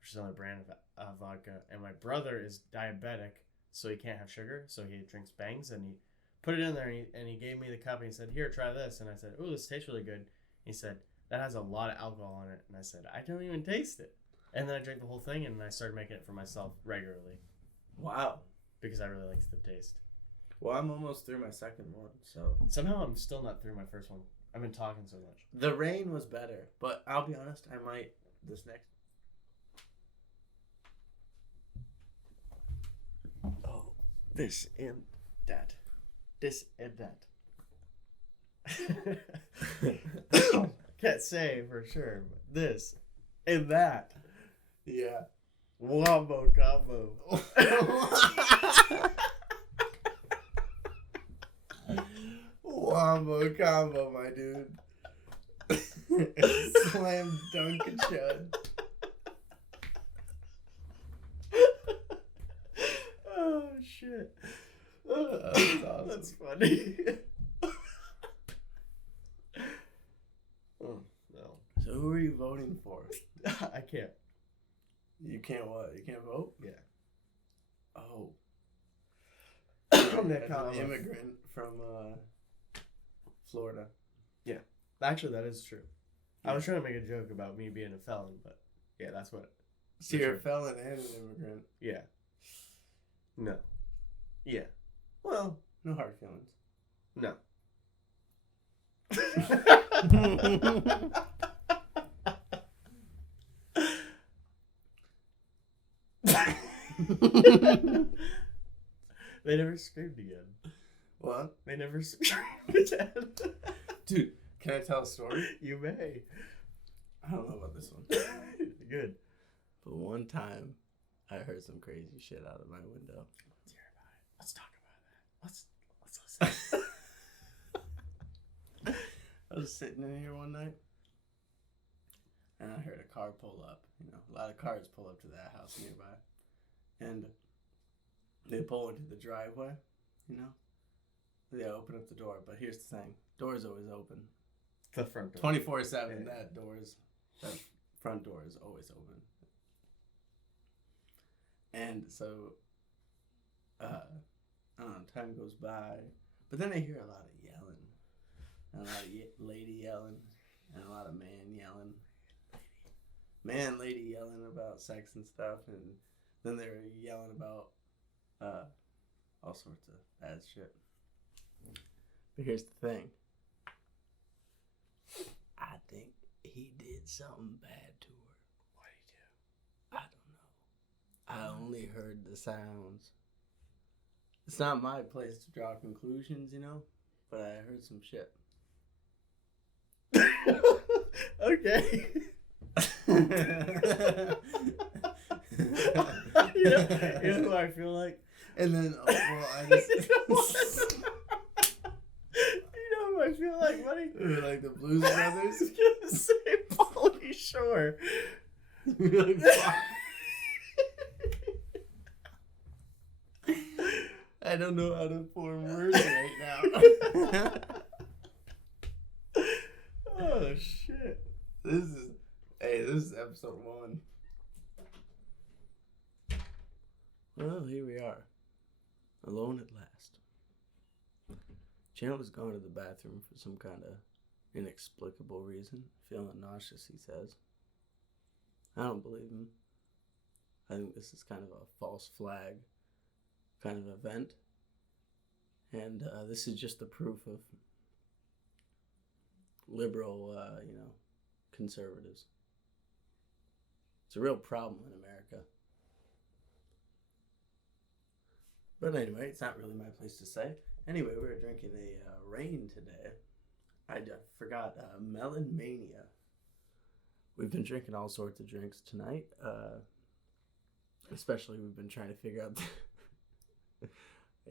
which is another brand of vodka, and my brother is diabetic, so he can't have sugar, so he drinks Bangs, and he put it in there, and he gave me the cup, and he said, "Here, try this," and I said, "Ooh, this tastes really good." He said, "That has a lot of alcohol in it," and I said, "I don't even taste it," and then I drank the whole thing, and I started making it for myself regularly Wow. because I really liked the taste. Well, I'm almost through my second one, so Somehow I'm still not through my first one. I've been talking so much. the rain was better, but I'll be honest, I might this next. Oh, this and that. This and that. Can't say for sure, but this and that. Yeah. Wombo combo. Wombo combo, my dude. Slam dunk and chud. Oh shit. That's awesome. That's funny. Oh, no. So who are you voting for? I can't. You can't what? You can't vote? Yeah. Oh. Nick As Collins. an immigrant from Florida. Actually, that is true. I was trying to make a joke about me being a felon, but yeah, that's what. So you're a felon and an immigrant. Yeah. No. Yeah. Well, No hard feelings. no. They never screamed again. What? They never screamed again. Dude, can I tell a story? You may. I don't know about this one. Good. But one time, I heard some crazy shit out of my window. Let's hear about it. Let's talk about that. Let's listen. I was sitting in here one night, and I heard a car pull up. You know, a lot of cars pull up to that house nearby, and they pull into the driveway. You know, they open up the door. But here's the thing: door's always open, The front door. 24/7. Yeah. That front door is always open. And so, I don't know, time goes by, but then I hear a lot of yelling, and a lot of lady yelling, and a lot of man yelling. Lady yelling about sex and stuff, and then they were yelling about all sorts of bad shit. But here's the thing. I think he did something bad to her. What did he do? I don't know. I only heard the sounds. It's not my place to draw conclusions, you know? But I heard some shit. Okay. You know who I feel like? And then, I just... You know who I feel like, buddy? like the Blues I Brothers? was gonna say Pauly Shore. I don't know how to form words right now. Oh shit. This is episode 1. Well, here we are. Alone at last. Chandler's gone to the bathroom for some kind of inexplicable reason. Feeling nauseous, he says. I don't believe him. I think this is kind of a false flag kind of event. And this is just the proof of liberal, conservatives. It's a real problem in America. But anyway, it's not really my place to say. Anyway, we were drinking a Reign today. I forgot, Melon Mania. We've been drinking all sorts of drinks tonight. Especially we've been trying to figure out,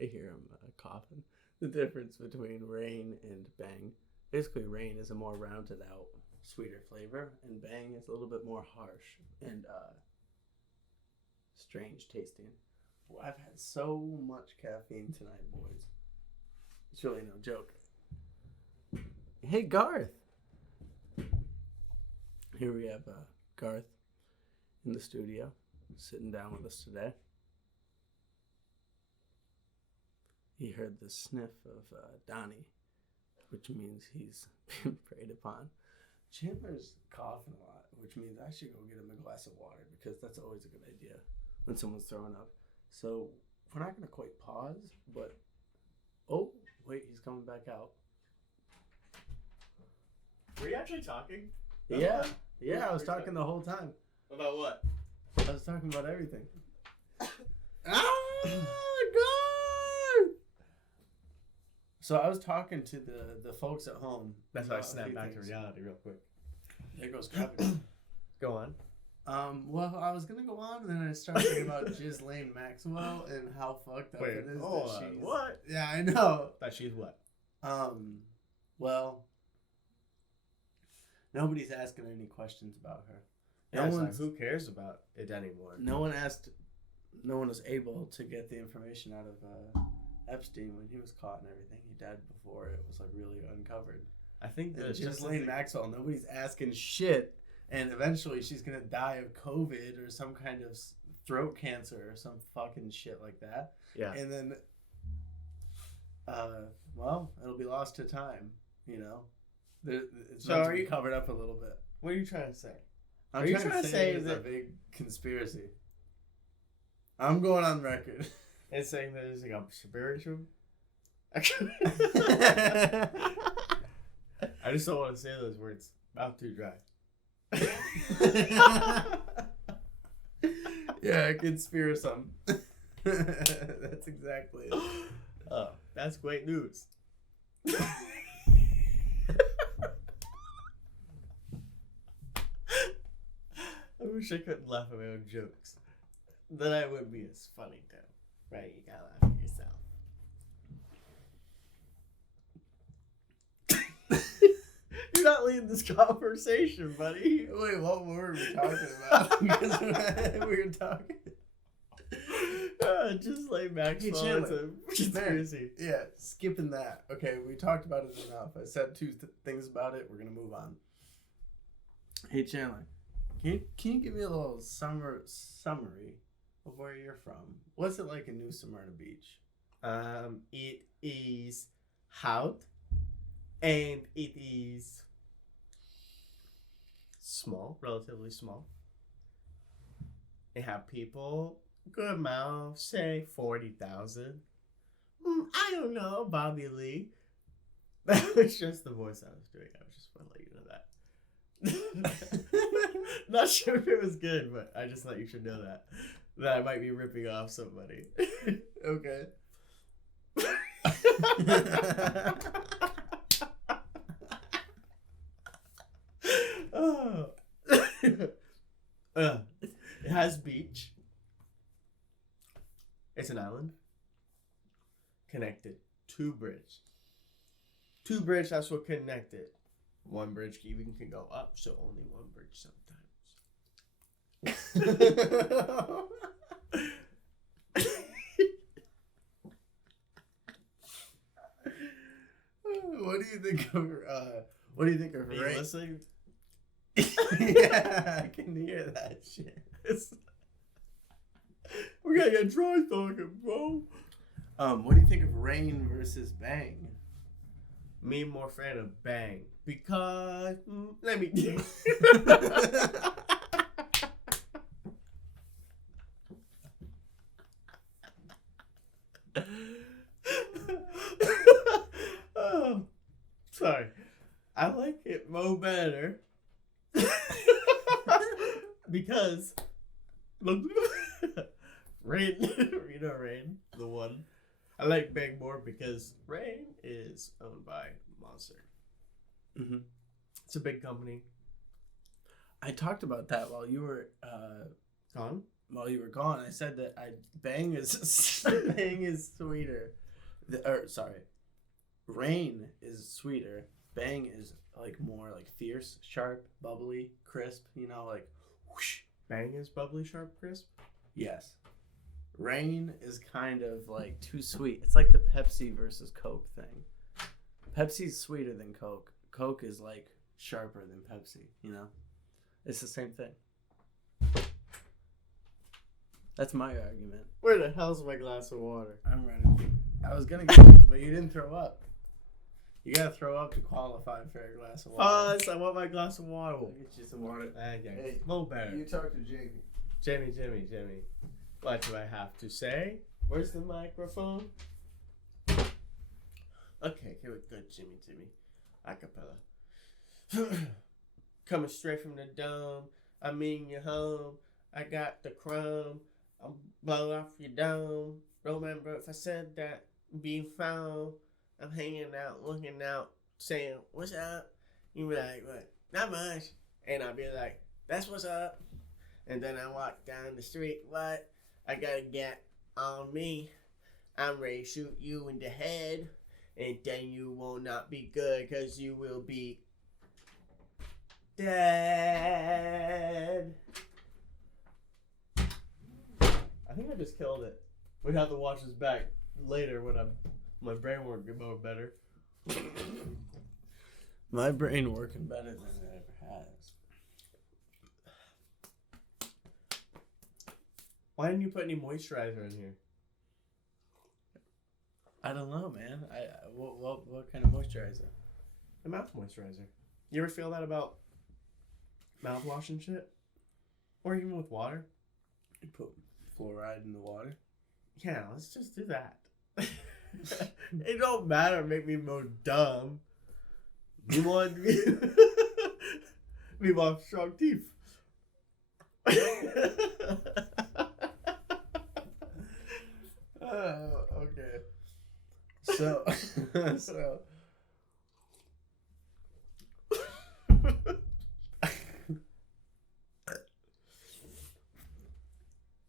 I hear him coughing, the difference between Reign and Bang. Basically, Reign is a more rounded out, sweeter flavor, and Bang is a little bit more harsh and strange tasting. Well, I've had so much caffeine tonight, boys. It's really no joke. Hey, Garth. Here we have Garth in the studio, sitting down with us today. He heard the sniff of Donnie, which means he's been preyed upon. Chandler's coughing a lot, which means I should go get him a glass of water, because that's always a good idea when someone's throwing up. So we're not going to quite pause, but... Oh, wait, he's coming back out. Were you actually talking? Yeah, I was talking the whole time. About what? I was talking about everything. God! So I was talking to the folks at home. That's why I snapped back to reality real quick. There goes gravity. Go on. Well, I was gonna go on, and then I started thinking about Ghislaine Maxwell and how fucked up it is that she's... What? Yeah, I know. That she's what? Well, nobody's asking any questions about her. Yeah, like, who cares about it anymore? No one was able to get the information out of Epstein when he was caught and everything. He died before it was like really uncovered. I think that Ghislaine Maxwell, nobody's asking shit, and eventually she's gonna die of COVID or some kind of throat cancer or some fucking shit like that. Yeah. And then, well, it'll be lost to time. You know, it's So meant are to be you covered up a little bit. What are you trying to say? I'm Are you trying to say say it's a that- big conspiracy. I'm going on record. And saying that there's like a conspiracy? I just don't want to say those words. Mouth too dry. Yeah, conspiracy. That's exactly it. Oh, that's great news. I wish I couldn't laugh at my own jokes. Then I wouldn't be as funny, though. Right? You gotta laugh at yourself. You're not leading this conversation, buddy. Wait, what were we talking about? Because we were talking. Just like Maxwell. Hey, Chandler. It's a conspiracy. Yeah, skipping that. Okay, we talked about it enough. I said two things about it. We're gonna move on. Hey Chandler, can you give me a little summary of where you're from? What's it like in New Smyrna Beach? It is hot, and it is small, relatively small. It have people, good amount, say 40,000. I don't know, Bobby Lee. That was just the voice I was doing. I was just want to let you know that. Not sure if it was good, but I just thought you should know that I might be ripping off somebody. Okay. Oh. It has beach. It's an island. Connected. Two bridge. Two bridge, that's what connected. One bridge even can go up, so only one bridge sometimes. What do you think of Are you rain? listening? Yeah, I can hear that shit. We're gonna get dry talking, bro. What do you think of Rain versus Bang? Me more fan of Bang because let me. Oh, sorry. I like it Mo better because Rain, you know Rain, the one. I like Bang more because Rain is owned by Monster. Mm-hmm. It's a big company. I talked about that while you were Gone? gone. I said that Bang is Bang is sweeter. Rain is sweeter. Bang is like more like fierce, sharp, bubbly, crisp. You know, like whoosh. Bang is bubbly, sharp, crisp. Yes. Rain is kind of like too sweet. It's like the Pepsi versus Coke thing. Pepsi's sweeter than Coke. Coke is like sharper than Pepsi, you know? It's the same thing. That's my argument. Where the hell's my glass of water? I'm ready. I was gonna get it, but you didn't throw up. You gotta throw up to qualify for a glass of water. Fuzz, I want my glass of water. I'll get you some water. Okay. Hey, Mo better. You talk to Jamie. Jimmy. What do I have to say? Where's the microphone? Okay, here we go, Jimmy. Acapella. Coming straight from the dome. I'm in your home. I got the chrome. I'll blow off your dome. Remember if I said that being found, I'm hanging out, looking out, saying, what's up? You be like, what? Not much. And I'll be like, that's what's up. And then I walk down the street, what? I gotta get on me. I'm ready to shoot you in the head. And then you will not be good, because you will be dead. I think I just killed it. We'd have to watch this back later when my brain work better. My brain working better than it ever has. Why didn't you put any moisturizer in here? I don't know, man. What kind of moisturizer? The mouth moisturizer. You ever feel that about mouthwash and shit? Or even with water? You put fluoride in the water. Yeah, let's just do that. It don't matter, make me more dumb. You want me want strong teeth. Okay. So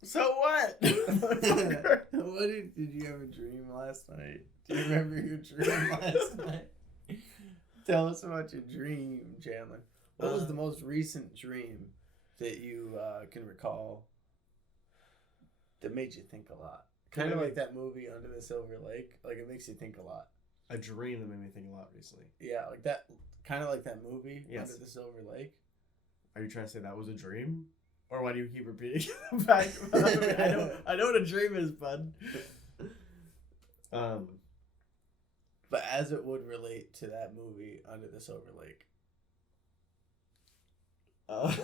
So what? Did you have a dream last night? Do you remember your dream last night? Tell us about your dream, Chandler. What was the most recent dream that you can recall that made you think a lot? Kind of like that movie Under the Silver Lake. Like, it makes you think a lot. A dream that made me think a lot recently. Yeah, like that. Kind of like that movie Yes. Under the Silver Lake. Are you trying to say that was a dream? Or why do you keep repeating it back? I know what a dream is, bud. But as it would relate to that movie Under the Silver Lake. I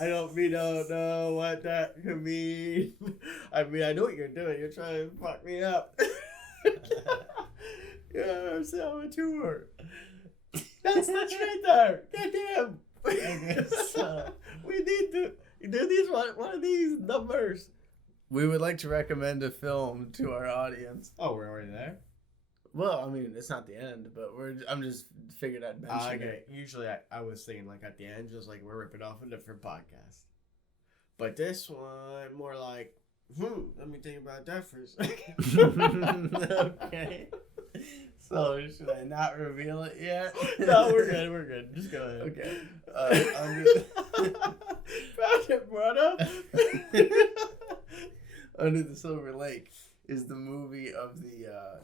don't know what that could mean. I mean, I know what you're doing. You're trying to fuck me up. Yeah, I'm still on a tour. That's the traitor. Goddamn. Okay, so- We need to do these one of these numbers. We would like to recommend a film to our audience. Oh, we're already there? Well, I mean, it's not the end, but I'm just figured I'd mention Okay. it. Usually I was thinking like at the end, just like we're ripping off a different podcast. But this one, more like, let me think about that for a second. Okay. So, should I not reveal it yet? No, we're good. We're good. Just go ahead. Okay. Found it, brother. Under the Silver Lake is the movie of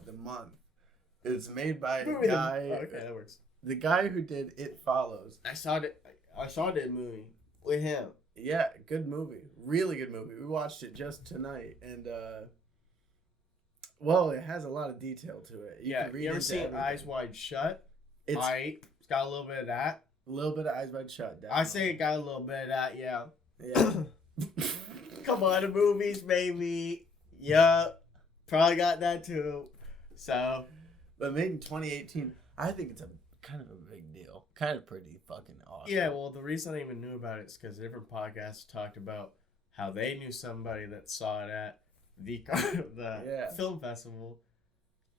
the month. It's made by a guy. Okay, that works. The guy who did It Follows. I saw that movie with him. Yeah, good movie. Really good movie. We watched it just tonight, and well, it has a lot of detail to it. You ever into seen everything. Eyes Wide Shut? It's It's got a little bit of that. a little bit of Eyes Wide Shut. I say it got a little bit of that, yeah. Yeah. Come on, the movies, baby. Yup. Probably got that too. So, But made in 2018, I think it's a kind of a big deal. Kind of pretty fucking awesome. yeah, well, the reason I even knew about it is because different podcasts talked about how they knew somebody that saw it at the Yeah. film festival.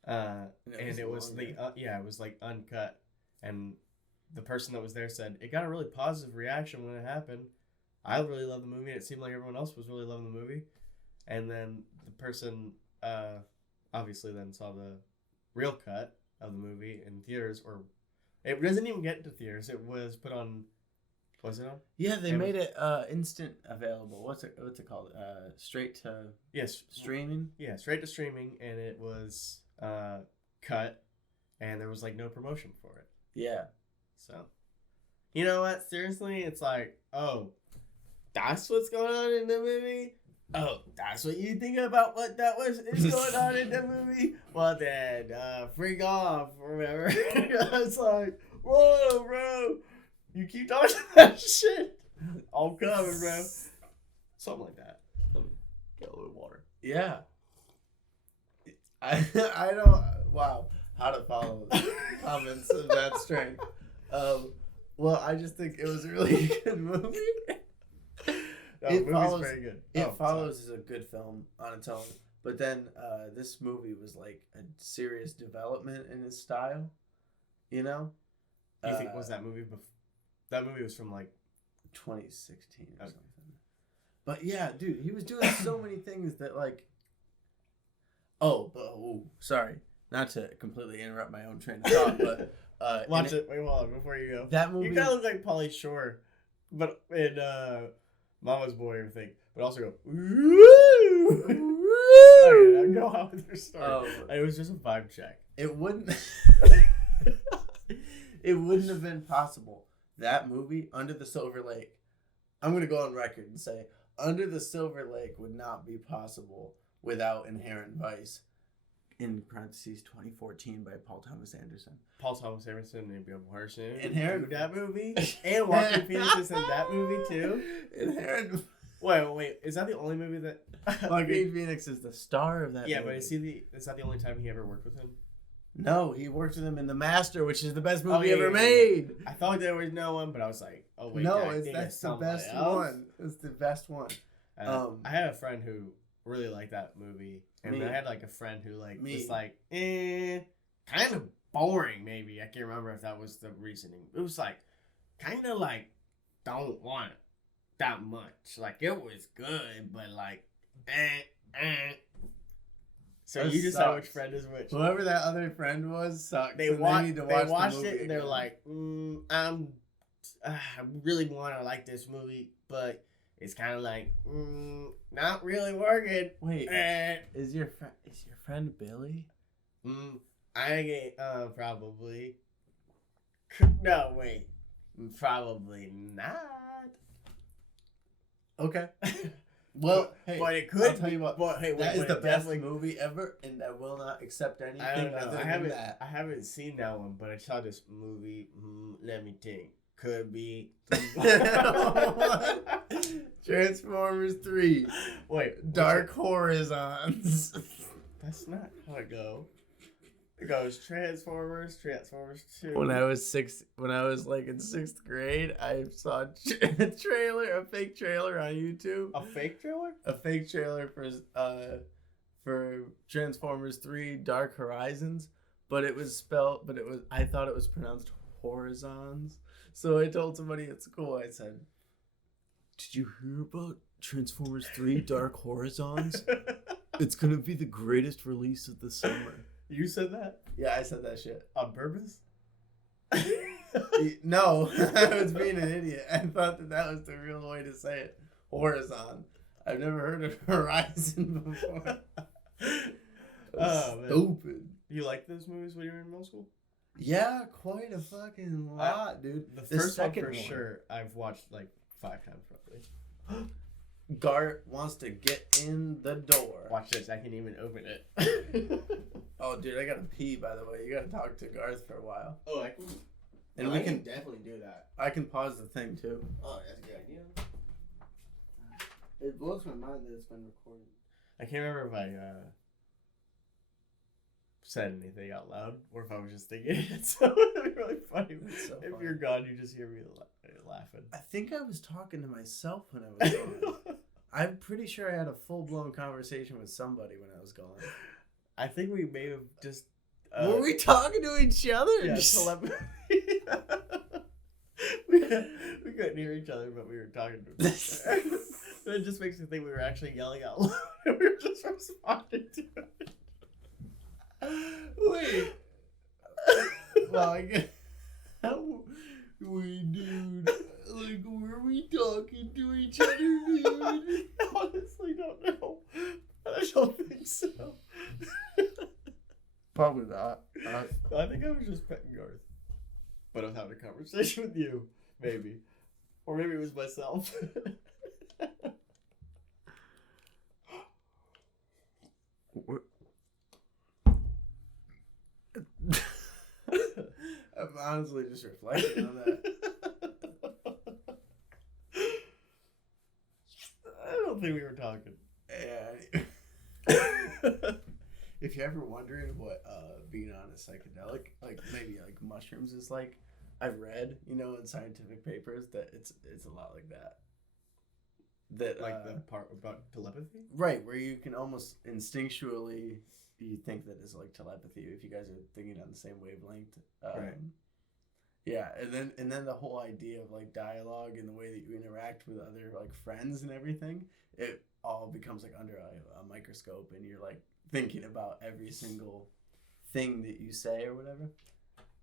And it was longer. it was like uncut. And the person that was there said it got a really positive reaction when it happened. I really loved the movie. It seemed like everyone else was really loving the movie. And then the person obviously then saw the real cut of the movie in theaters, or it doesn't even get to theaters. It was put on. Was it on? Yeah, they It made it instant available. What's it called? Straight to Yes, streaming. yeah, straight to streaming, and it was cut, and there was like no promotion for it. Yeah. So, you know what? Seriously, it's like, oh, that's what's going on in the movie. Oh, that's what you think about what is going on in the movie. Well then, freak off or whatever. It's like, whoa, bro, you keep talking that shit. I'm coming, bro. Something like that. Let me get a little water. Yeah. I don't. Wow. How to follow the comments of that strength. Well, I just think it was a really good movie. No, It movie's Follows- very good. It Oh, Follows is a good film on its own, but then this movie was like a serious development in its style. You know. sorry. You think was that movie? That movie was from like 2016 or Okay. something. But yeah, dude, he was doing so many things that like. Oh, sorry, not to completely interrupt my own train of thought, but watch it. Wait, hold on before you go. That movie. You kind of look like Pauly Shore, but in Mama's Boy or thing. But also go. Woo! Okay, now go on with your story. Oh. It was just a vibe check. It wouldn't. It wouldn't have been possible. That movie, Under the Silver Lake. I'm gonna go on record and say, Under the Silver Lake would not be possible without Inherent Vice. In parentheses, 2014 by Paul Thomas Anderson. Paul Thomas Anderson and Bill Parsons. Inherent- that movie, and Walking Phoenix is in that movie too. Inherent. Wait, is that the only movie that? Joaquin Phoenix is the star of that Yeah, movie. but is that the only time he ever worked with him? No, he worked with him in The Master, which is the best movie yeah, ever yeah, made. I thought there was no one, but I was like, oh wait, No, I think that's it's the somebody best else. one. It's the best one. I had a friend who really liked that movie, and Me. I had like a friend who like Me. was like, kind of boring. Maybe I can't remember if that was the reasoning. It was like, kind of like, don't want it that much. Like it was good, but like, So That you decide sucks. which friend is which. Whoever that other friend was sucked. They and watched. need to They watch watched the movie it, and they're again. like, I really want to like this movie, but it's kind of like, not really working. "Wait, Eh. is your friend Billy?" I get probably. No, wait. Probably not. Okay. Well, hey, but it could. I'll tell you what. But hey, That is wait, the it best definitely- movie ever, and I will not accept anything I don't know. other I than haven't. that. I haven't seen that one, but I saw this movie. Let me think. Could be. Transformers 3. Wait. Dark Horizons. That's not how it go. It goes Transformers 2. When I was like in 6th grade, I saw a fake trailer on YouTube. A fake trailer? A fake trailer for Transformers 3 Dark Horizons, but I thought it was pronounced Horizons. So I told somebody at school, I said, "Did you hear about Transformers 3 Dark Horizons? It's going to be the greatest release of the summer." You said that? Yeah, I said that shit. On purpose? No, I was being an idiot. I thought that was the real way to say it. Horizon. I've never heard of Horizon before. Oh, man. Stupid. You liked those movies when you were in middle school? Yeah, quite a fucking lot, dude. The first one for sure, I've watched like 5 times probably. Gart wants to get in the door. Watch this, I can even open it. Oh, dude, I gotta pee, by the way. You gotta talk to Garth for a while. Oh, I can. And I we can definitely do that. I can pause the thing, too. Oh, that's a good idea. It blows my mind that it's been recorded. I can't remember if I said anything out loud or if I was just thinking it. So it'd be really funny. It's so if funny. you're gone, you just hear me laughing. I think I was talking to myself when I was gone. I'm pretty sure I had a full-blown conversation with somebody when I was gone. I think we may have just. Were we talking to each other? Yeah, telepathy. we couldn't hear each other, but we were talking to each other. But it just makes me think we were actually yelling out loud and we were just responding to it. Wait. Well, I guess. Wait, dude. Like, were we talking to each other, dude? I honestly don't know. But I don't think so. Probably not. I think I was just petting Garth. But I was having a conversation with you, maybe. Or maybe it was myself. I'm honestly just reflecting on that. I don't think we were talking. Yeah. If you're ever wondering what being on a psychedelic, like maybe like mushrooms is like, I've read, in scientific papers that it's a lot like that. That Like the part about telepathy? right, where you can almost instinctually you think that it's like telepathy if you guys are thinking on the same wavelength. Right. Yeah, and then the whole idea of like dialogue and the way that you interact with other like friends and everything, it all becomes like under a microscope, and you're like thinking about every single thing that you say or whatever.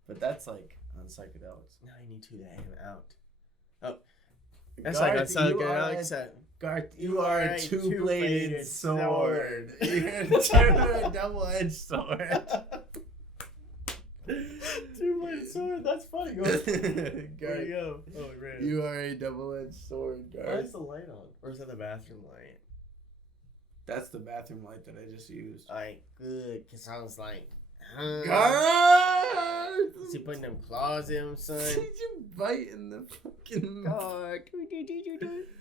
But that's like on psychedelics. Now I need to let him out. Oh, That's like a psychedelic set. Garth, you are a two-bladed sword. You're a double-edged sword. Two-bladed sword. That's funny. Where'd you Garth, go? Oh, we ran. you are a double-edged sword, Why Garth. is the light on? Or is that the bathroom light? That's the bathroom light that I just used. Alright, good. Cause I was like, Garth! is he putting them claws in him, son? Did you bite in the fucking... God.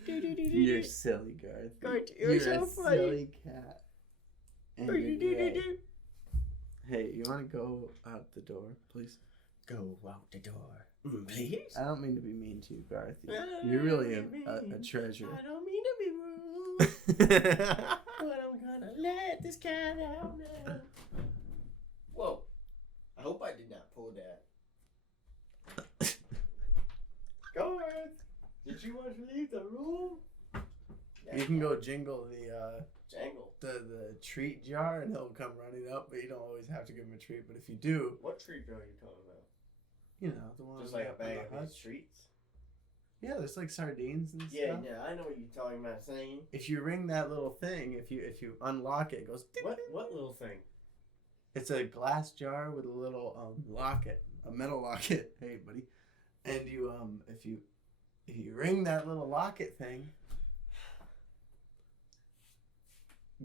You're silly, Garth. Garth, you're so a funny. silly cat. And you're gray. Hey, you want to go out the door, please? Go out the door. Please? I don't mean to be mean to you, Garth. You're really a treasure. I don't mean to be rude, but I'm gonna let this cat out now. Whoa. I hope I did not pull that. Garth, did you want to leave the room? You can go jingle the Jangle. the treat jar and he'll come running up, but you don't always have to give him a treat. But if you do, What treat are you talking about? the one Just we like a got by bag the of hut. these treats? Yeah, there's like sardines and Yeah, stuff. yeah, I know what you're talking about saying. If you ring that little thing, if you unlock it, it goes. Ding, ding. What little thing? It's a glass jar with a little locket, a metal locket. Hey, buddy. And you if you ring that little locket thing,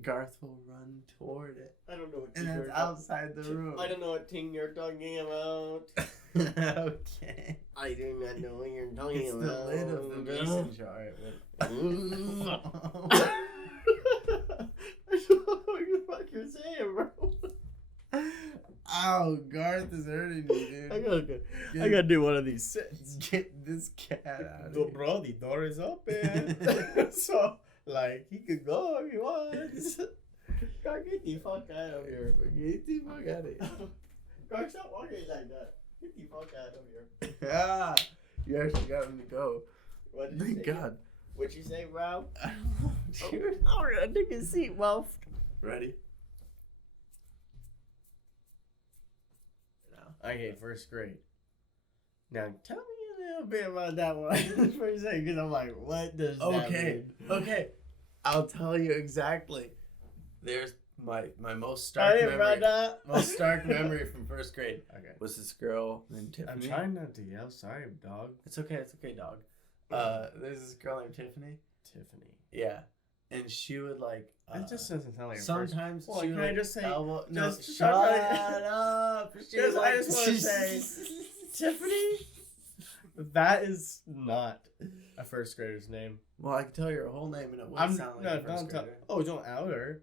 Garth will run toward it, I don't know what and it's outside the room. I don't know what thing you're talking about. Okay. I do not know what you're talking It's the about. lid of the mason jar. It I don't know what the fuck you're saying, bro. Ow, Garth is hurting me, dude. I gotta do one of these sits. Get this cat out of The, here. bro, the door is open. So, like, he could go if he wants. God, get the fuck out of here. Get the fuck out of here. God, stop walking like that. Get the fuck out of here. Ah, you actually got him to go. What did you Thank say? God. What'd you say, bro? I don't know, dude. Oh, I took his seat, well. Ready? I hate first grade. Now, tell me a little bit about that one for a second, because I'm like, what does that Okay. mean? Okay. I'll tell you exactly. There's my most I stark didn't write memory. that. Most stark memory from first grade Okay. was this girl named I'm Tiffany. trying not to yell. Sorry, dog. It's okay, dog. There's this girl named Tiffany. Tiffany. Yeah. And she would like That just doesn't sound like a sometimes Well, she can would I like, just say- elbow, no, just shut stop right- up. She Just- was I like, just wanna say, Tiffany? That is not a first grader's name. Well, I can tell you her whole name and it wouldn't sound like a first don't tell. grader. Oh, don't out her.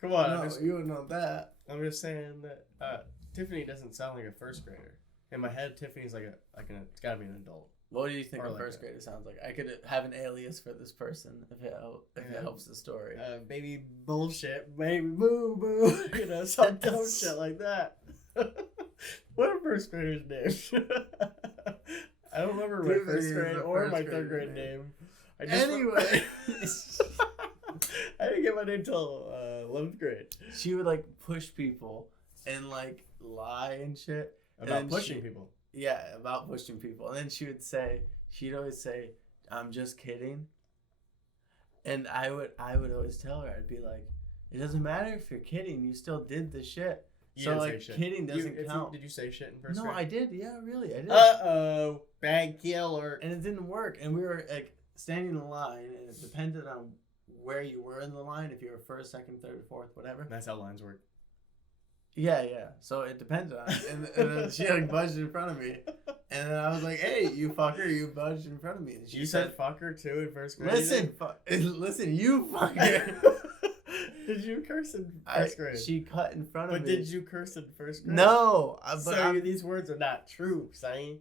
Come on. No, you would know that. I'm just saying that Tiffany doesn't sound like a first grader. In my head, Tiffany's it's gotta be an adult. What do you think Or a like first that. grader sounds like? I could have an alias for this person if it helps the story. Baby bullshit, baby boo boo, some dumb shit like that. What are first graders' names? I don't remember my Tiffany first is grade the or first my grader third grade name. name. I just Anyway. I didn't get my name till 11th grade. She would like push people and like lie and shit. About And pushing she- people. Yeah, about pushing people. And then she'd always say, "I'm just kidding." And I would always tell her, I'd be like, "It doesn't matter if you're kidding, you still did the shit." You So didn't like say shit. kidding doesn't count. Did you say shit in first No, grade? I did. Yeah, really, I did. Uh-oh. Bad killer. And it didn't work. And we were like standing in line, and it depended on where you were in the line. If you were first, second, third, fourth, whatever. That's how lines work. Yeah. So it depended on it. And then she like budged in front of me. And then I was like, "Hey, you fucker, you budged in front of me." And she You said fucker too in first grade? "Listen, listen, you fucker." Did you curse in first grade? She cut in front of But me. did you curse in first grade? No, but So these words are not true, Sonny.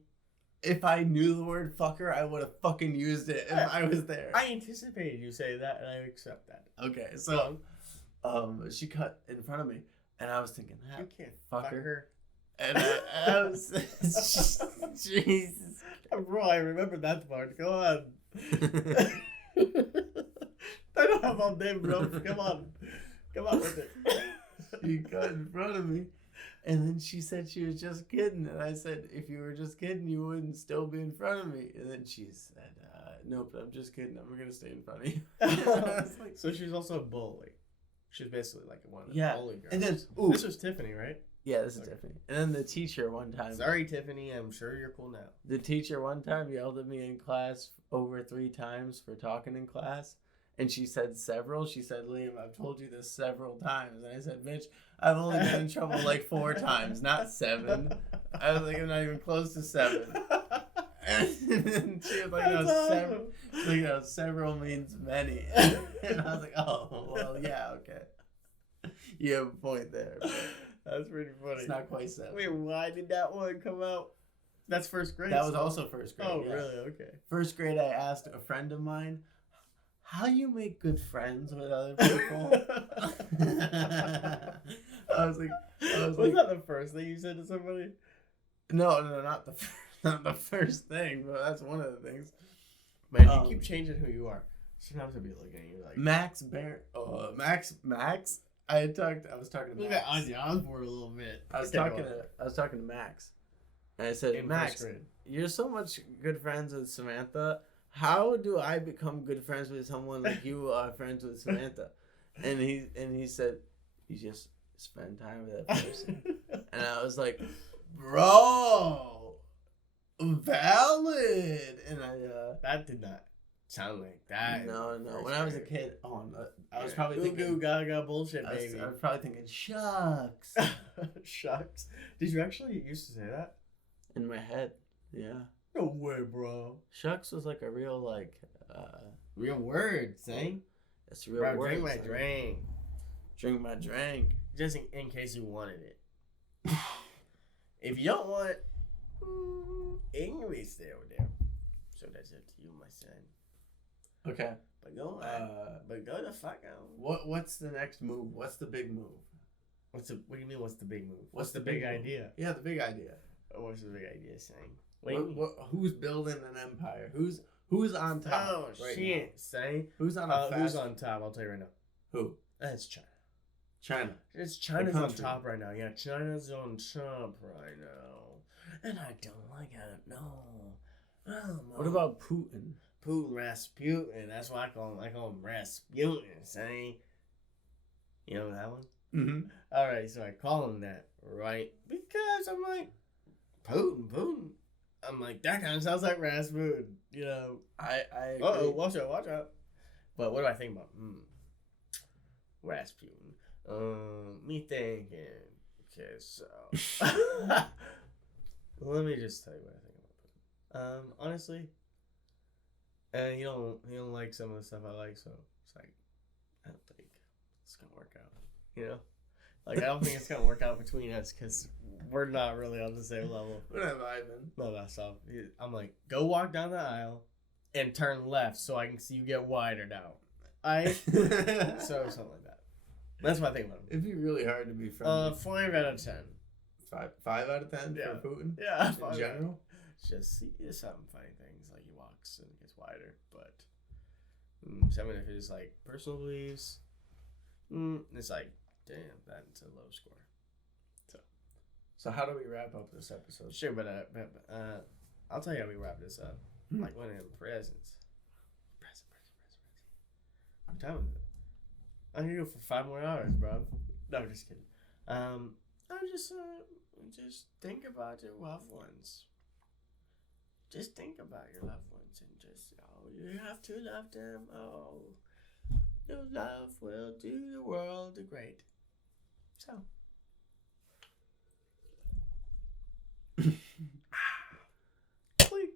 if I knew the word fucker, I would have fucking used it if I was there. I anticipated you say that, and I accept that. Okay, so she cut in front of me, and I was thinking, You can't fucker. fuck her. And I was, Jesus. Bro, I remember that part. Go on. I don't have all day, bro. Come on. Come on with it. She cut in front of me, and then she said she was just kidding, and I said, if you were just kidding, you wouldn't still be in front of me. And then she said, nope, I'm just kidding. I'm gonna stay in front of you. I was like, So she's also a bully. She's basically like one of the Yeah, bully girls. and then ooh, This was Tiffany, right? yeah, this is Okay. Tiffany. And then the teacher one time. Sorry, Tiffany. I'm sure you're cool now. The teacher one time yelled at me in class over 3 times for talking in class. And she said several. She said, "Liam, I've told you this several times." And I said, "Bitch, I've only been in trouble like 4 times, not 7. I was like, I'm not even close to 7. And she was like, no, That's several. awesome. She's like, no, several means many. And I was like, oh, well, yeah, okay. You have a point there. But That's pretty funny. it's not quite 7. Wait, why did that one come out? That's first grade. That was so- also first grade. Oh, yeah. really? Okay. First grade, I asked a friend of mine, how you make good friends with other people? I was like, Was that the first thing you said to somebody? no, not the first thing, but that's one of the things. Man, you keep changing who you are. Sometimes I'll be looking at you like. Max Bear, Max. I was talking to Look Max. at Ozzy Osbourne a little bit. I was Okay, talking go to Max, and I said, on. In Max, first grade. you're so much good friends with Samantha. How do I become good friends with someone like you are friends with Samantha? And he said, you just spend time with that person. And I was like, bro, valid. And That did not sound like that. no. First When I was a grade. kid, I was probably Goo thinking, goo gaga bullshit, I baby. was probably thinking, shucks, Shucks. Did you actually used to say that? in my head. Yeah, No way, bro. shucks was like a real Real word, saying. it's a real Bro, word. drink my son. drink. Drink my drink. Just in case you wanted it. If you don't want English there, so that's up to you, my son. Okay. But go on. But go the fuck on. What's the next move? What's the big move? What do you mean? What's the big move? What's the the big big move? idea? Yeah, the big idea. What's the big idea saying? What do you mean? Who's building an empire? Who's on top? Oh right shit, saying Who's on who's on top? I'll tell you right now. Who? That's China. China. It's China's on country. top right now. Yeah, China's on top right now, and I don't like it. No. What about Putin? Putin, Rasputin? That's why I call him Rasputin. Saying, you know that one? Mm-hmm. All right, so I call him that, right? Because I'm like, Putin. I'm like, that kind of sounds like Rasputin, you know. I agree. Uh-oh, watch out. But what do I think about? Rasputin. Me thinking. Okay, so. Let me just tell you what I think about Putin. Honestly, he don't like some of the stuff I like, so it's like, I don't think it's gonna work out, you know? Like, I don't think it's gonna work out between us, because we're not really on the same level. We're not vibing. No, that's all. I'm like, go walk down the aisle and turn left so I can see you get wider now. So something like that. That's my thing about him. It'd be really hard to be friendly. 5 out of 10. Five out of 10 Yeah. for Putin? Yeah, In 5 general? Just some funny things, like he walks and gets wider, but some of his like personal beliefs, it's like, damn, that's a low score. So how do we wrap up this episode? Sure, but I'll tell you how we wrap this up. Like one of them presents. Present. What time is it? I'm gonna go for 5 more hours, bro. No, I'm just kidding. I just think about your loved ones. Just think about your loved ones and just, you have to love them. Your love will do the world a great. So. Click.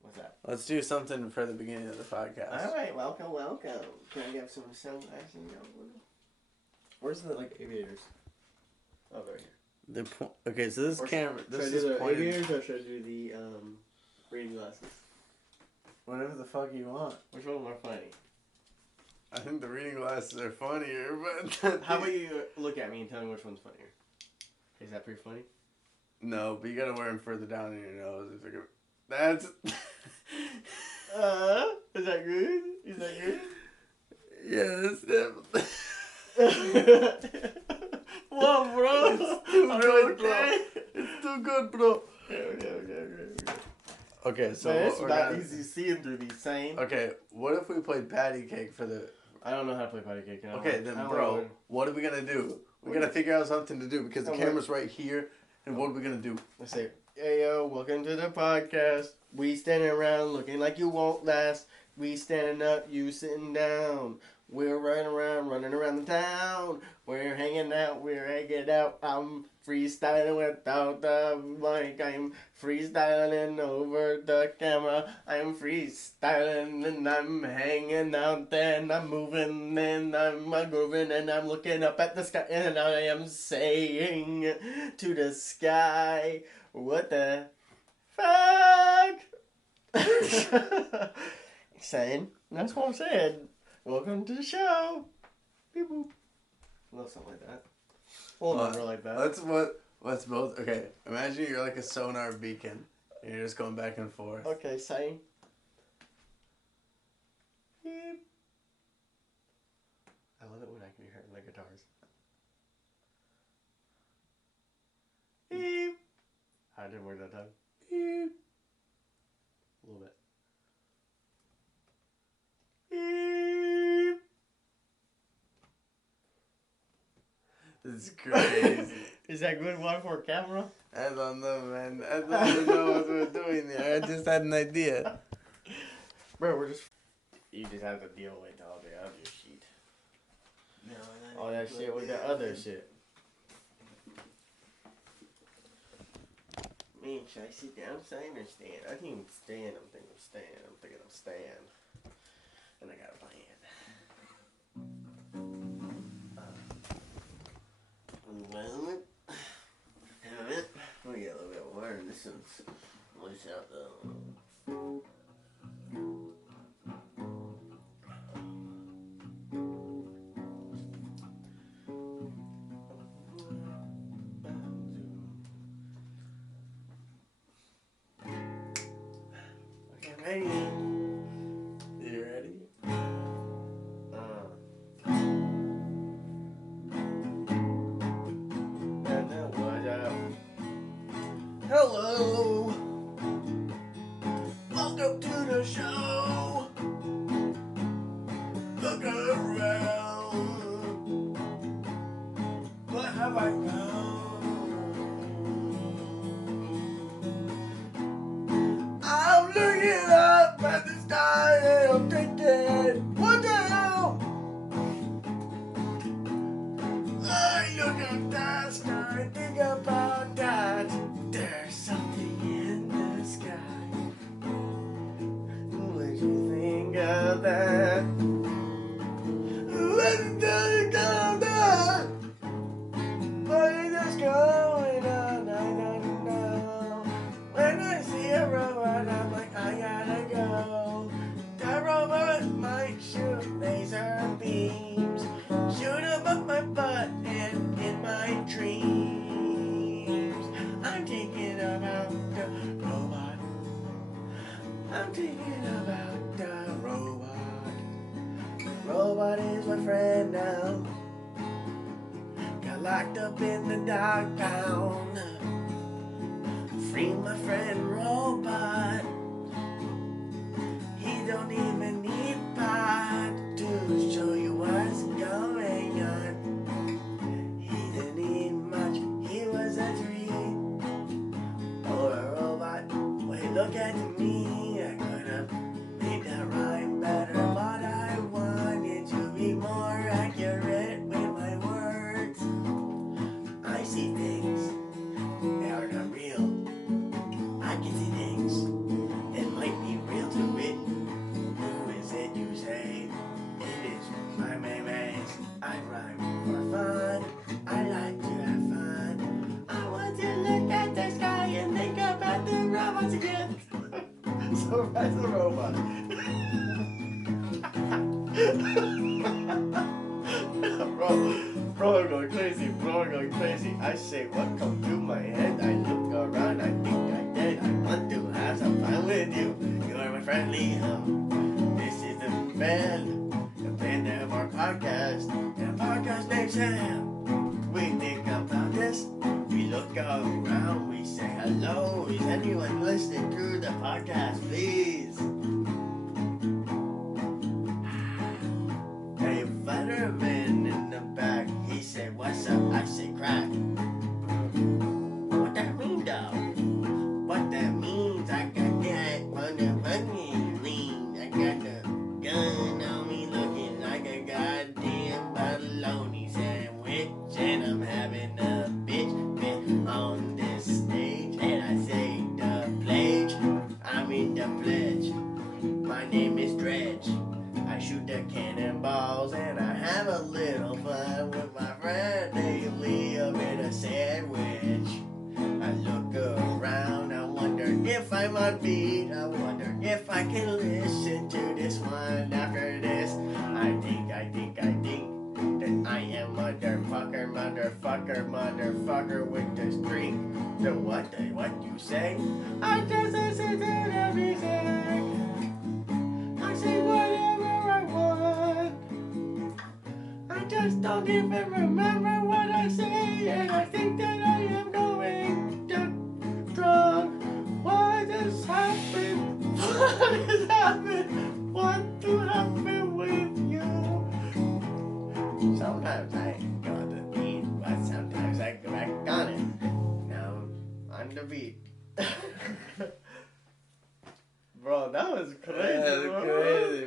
What's that? Let's do something for the beginning of the podcast. Alright, welcome. Can I get some sunglasses? Where's the, aviators? Oh, they're here. Okay, so this camera... Should This I do is the pointed... aviators or should I do the, reading glasses? Whatever the fuck you want. Which one more funny? I think the reading glasses are funnier, but... How about you look at me and tell me which one's funnier? Is that pretty funny? No, but you gotta wear them further down in your nose. If you're... That's... Is that good? Yeah, that's Whoa, bro! It's too Are good, you okay? It's too good, bro. Okay. Okay, so Man, what it's we're not gonna... easy seeing through these same. Okay, what if we played patty cake for the... I don't know how to play patty cake. Okay, then, bro, what are we gonna do? We gotta figure out something to do because the camera's right here, and what are we gonna do? Let's say, hey yo, welcome to the podcast. We standing around looking like you won't last. We standing up, you sitting down. We're running around the town. We're hanging out, I'm freestyling without the mic. I'm freestyling over the camera. I'm freestyling and I'm hanging out there and I'm moving and I'm grooving and I'm looking up at the sky and I am saying to the sky, what the fuck? Saying, that's what I'm saying. Welcome to the show. Beep boop. A little something like that. Well, never like that. Let's both... Okay, imagine you're like a sonar beacon, and you're just going back and forth. Okay, saying. Beep. I love it when I can be heard in the guitars. Beep. I didn't work that time. Beep. A little bit. Beep. This is crazy. Is that good one for a camera? I don't know, man. I don't even know what we're doing here. I just had an idea. Bro, we're just... You just have to deal with all the other shit. all that shit with the other shit. Man, should I sit down, sign, or stand? I think stand. I'm thinking of stand. And I got a plan. Let me get a little bit of water. This one's loose out though. Okay, ready? You ready? And that was hello. Welcome to the show. Look around. What have I found? I'm looking up at the sky and I'm thinking, what the hell? I look at the sky and think about that. There's something in the sky. What do you think of that? What do you think of that? What is going on? I don't know. When I see a robot, I'm like, I gotta go. That robot might shoot laser beams, shoot 'em up my butt and in my dreams. I'm thinking about the robot. I'm thinking about the robot. The robot is my friend now. Got locked up in the dog pound. Free my friend robot. He don't even need pot to show you what's going on. He didn't need much, he was a tree. Or a robot, wait, look at me. I could have made that rhyme better, but I wanted to be more accurate with my words. I see things, they are not real. I can see things, it might be real to it. Who is it you say? It is my maze. I rhyme for fun, I like to have fun. I want to look at the sky and think about the robots again. So rise the robot. Bro, I'm going crazy, I say what come through my head. I look around, I think I did. I want to have some fun with you. You are my friend Liam. This is the band of our podcast. And our podcast named Sam. We think about this. We look around, we say hello. Is anyone listening to the podcast, please? Hey, Letterman in the back, he said, what's up? I say, crack. What that mean, though? What that means, I got that money lean. I got the gun on me looking like a goddamn bologna sandwich. And I'm having a bitch fit on this stage. And I say the pledge, I mean the pledge. My name is Dredge. I shoot the cannonballs and I have a little fun with my friend daily a bit of sandwich. I look around, I wonder if I'm on beat. I wonder if I can listen to this one after this. I think that I am motherfucker with this drink. So what you say? I just listen to the music. I say whatever I want. I just don't even remember what I say, and I think that I am going drunk. What has happened? What to happen with you? Sometimes I ain't got the beat, but sometimes I go back on it. Now on the beat. Bro, that was crazy. That's crazy,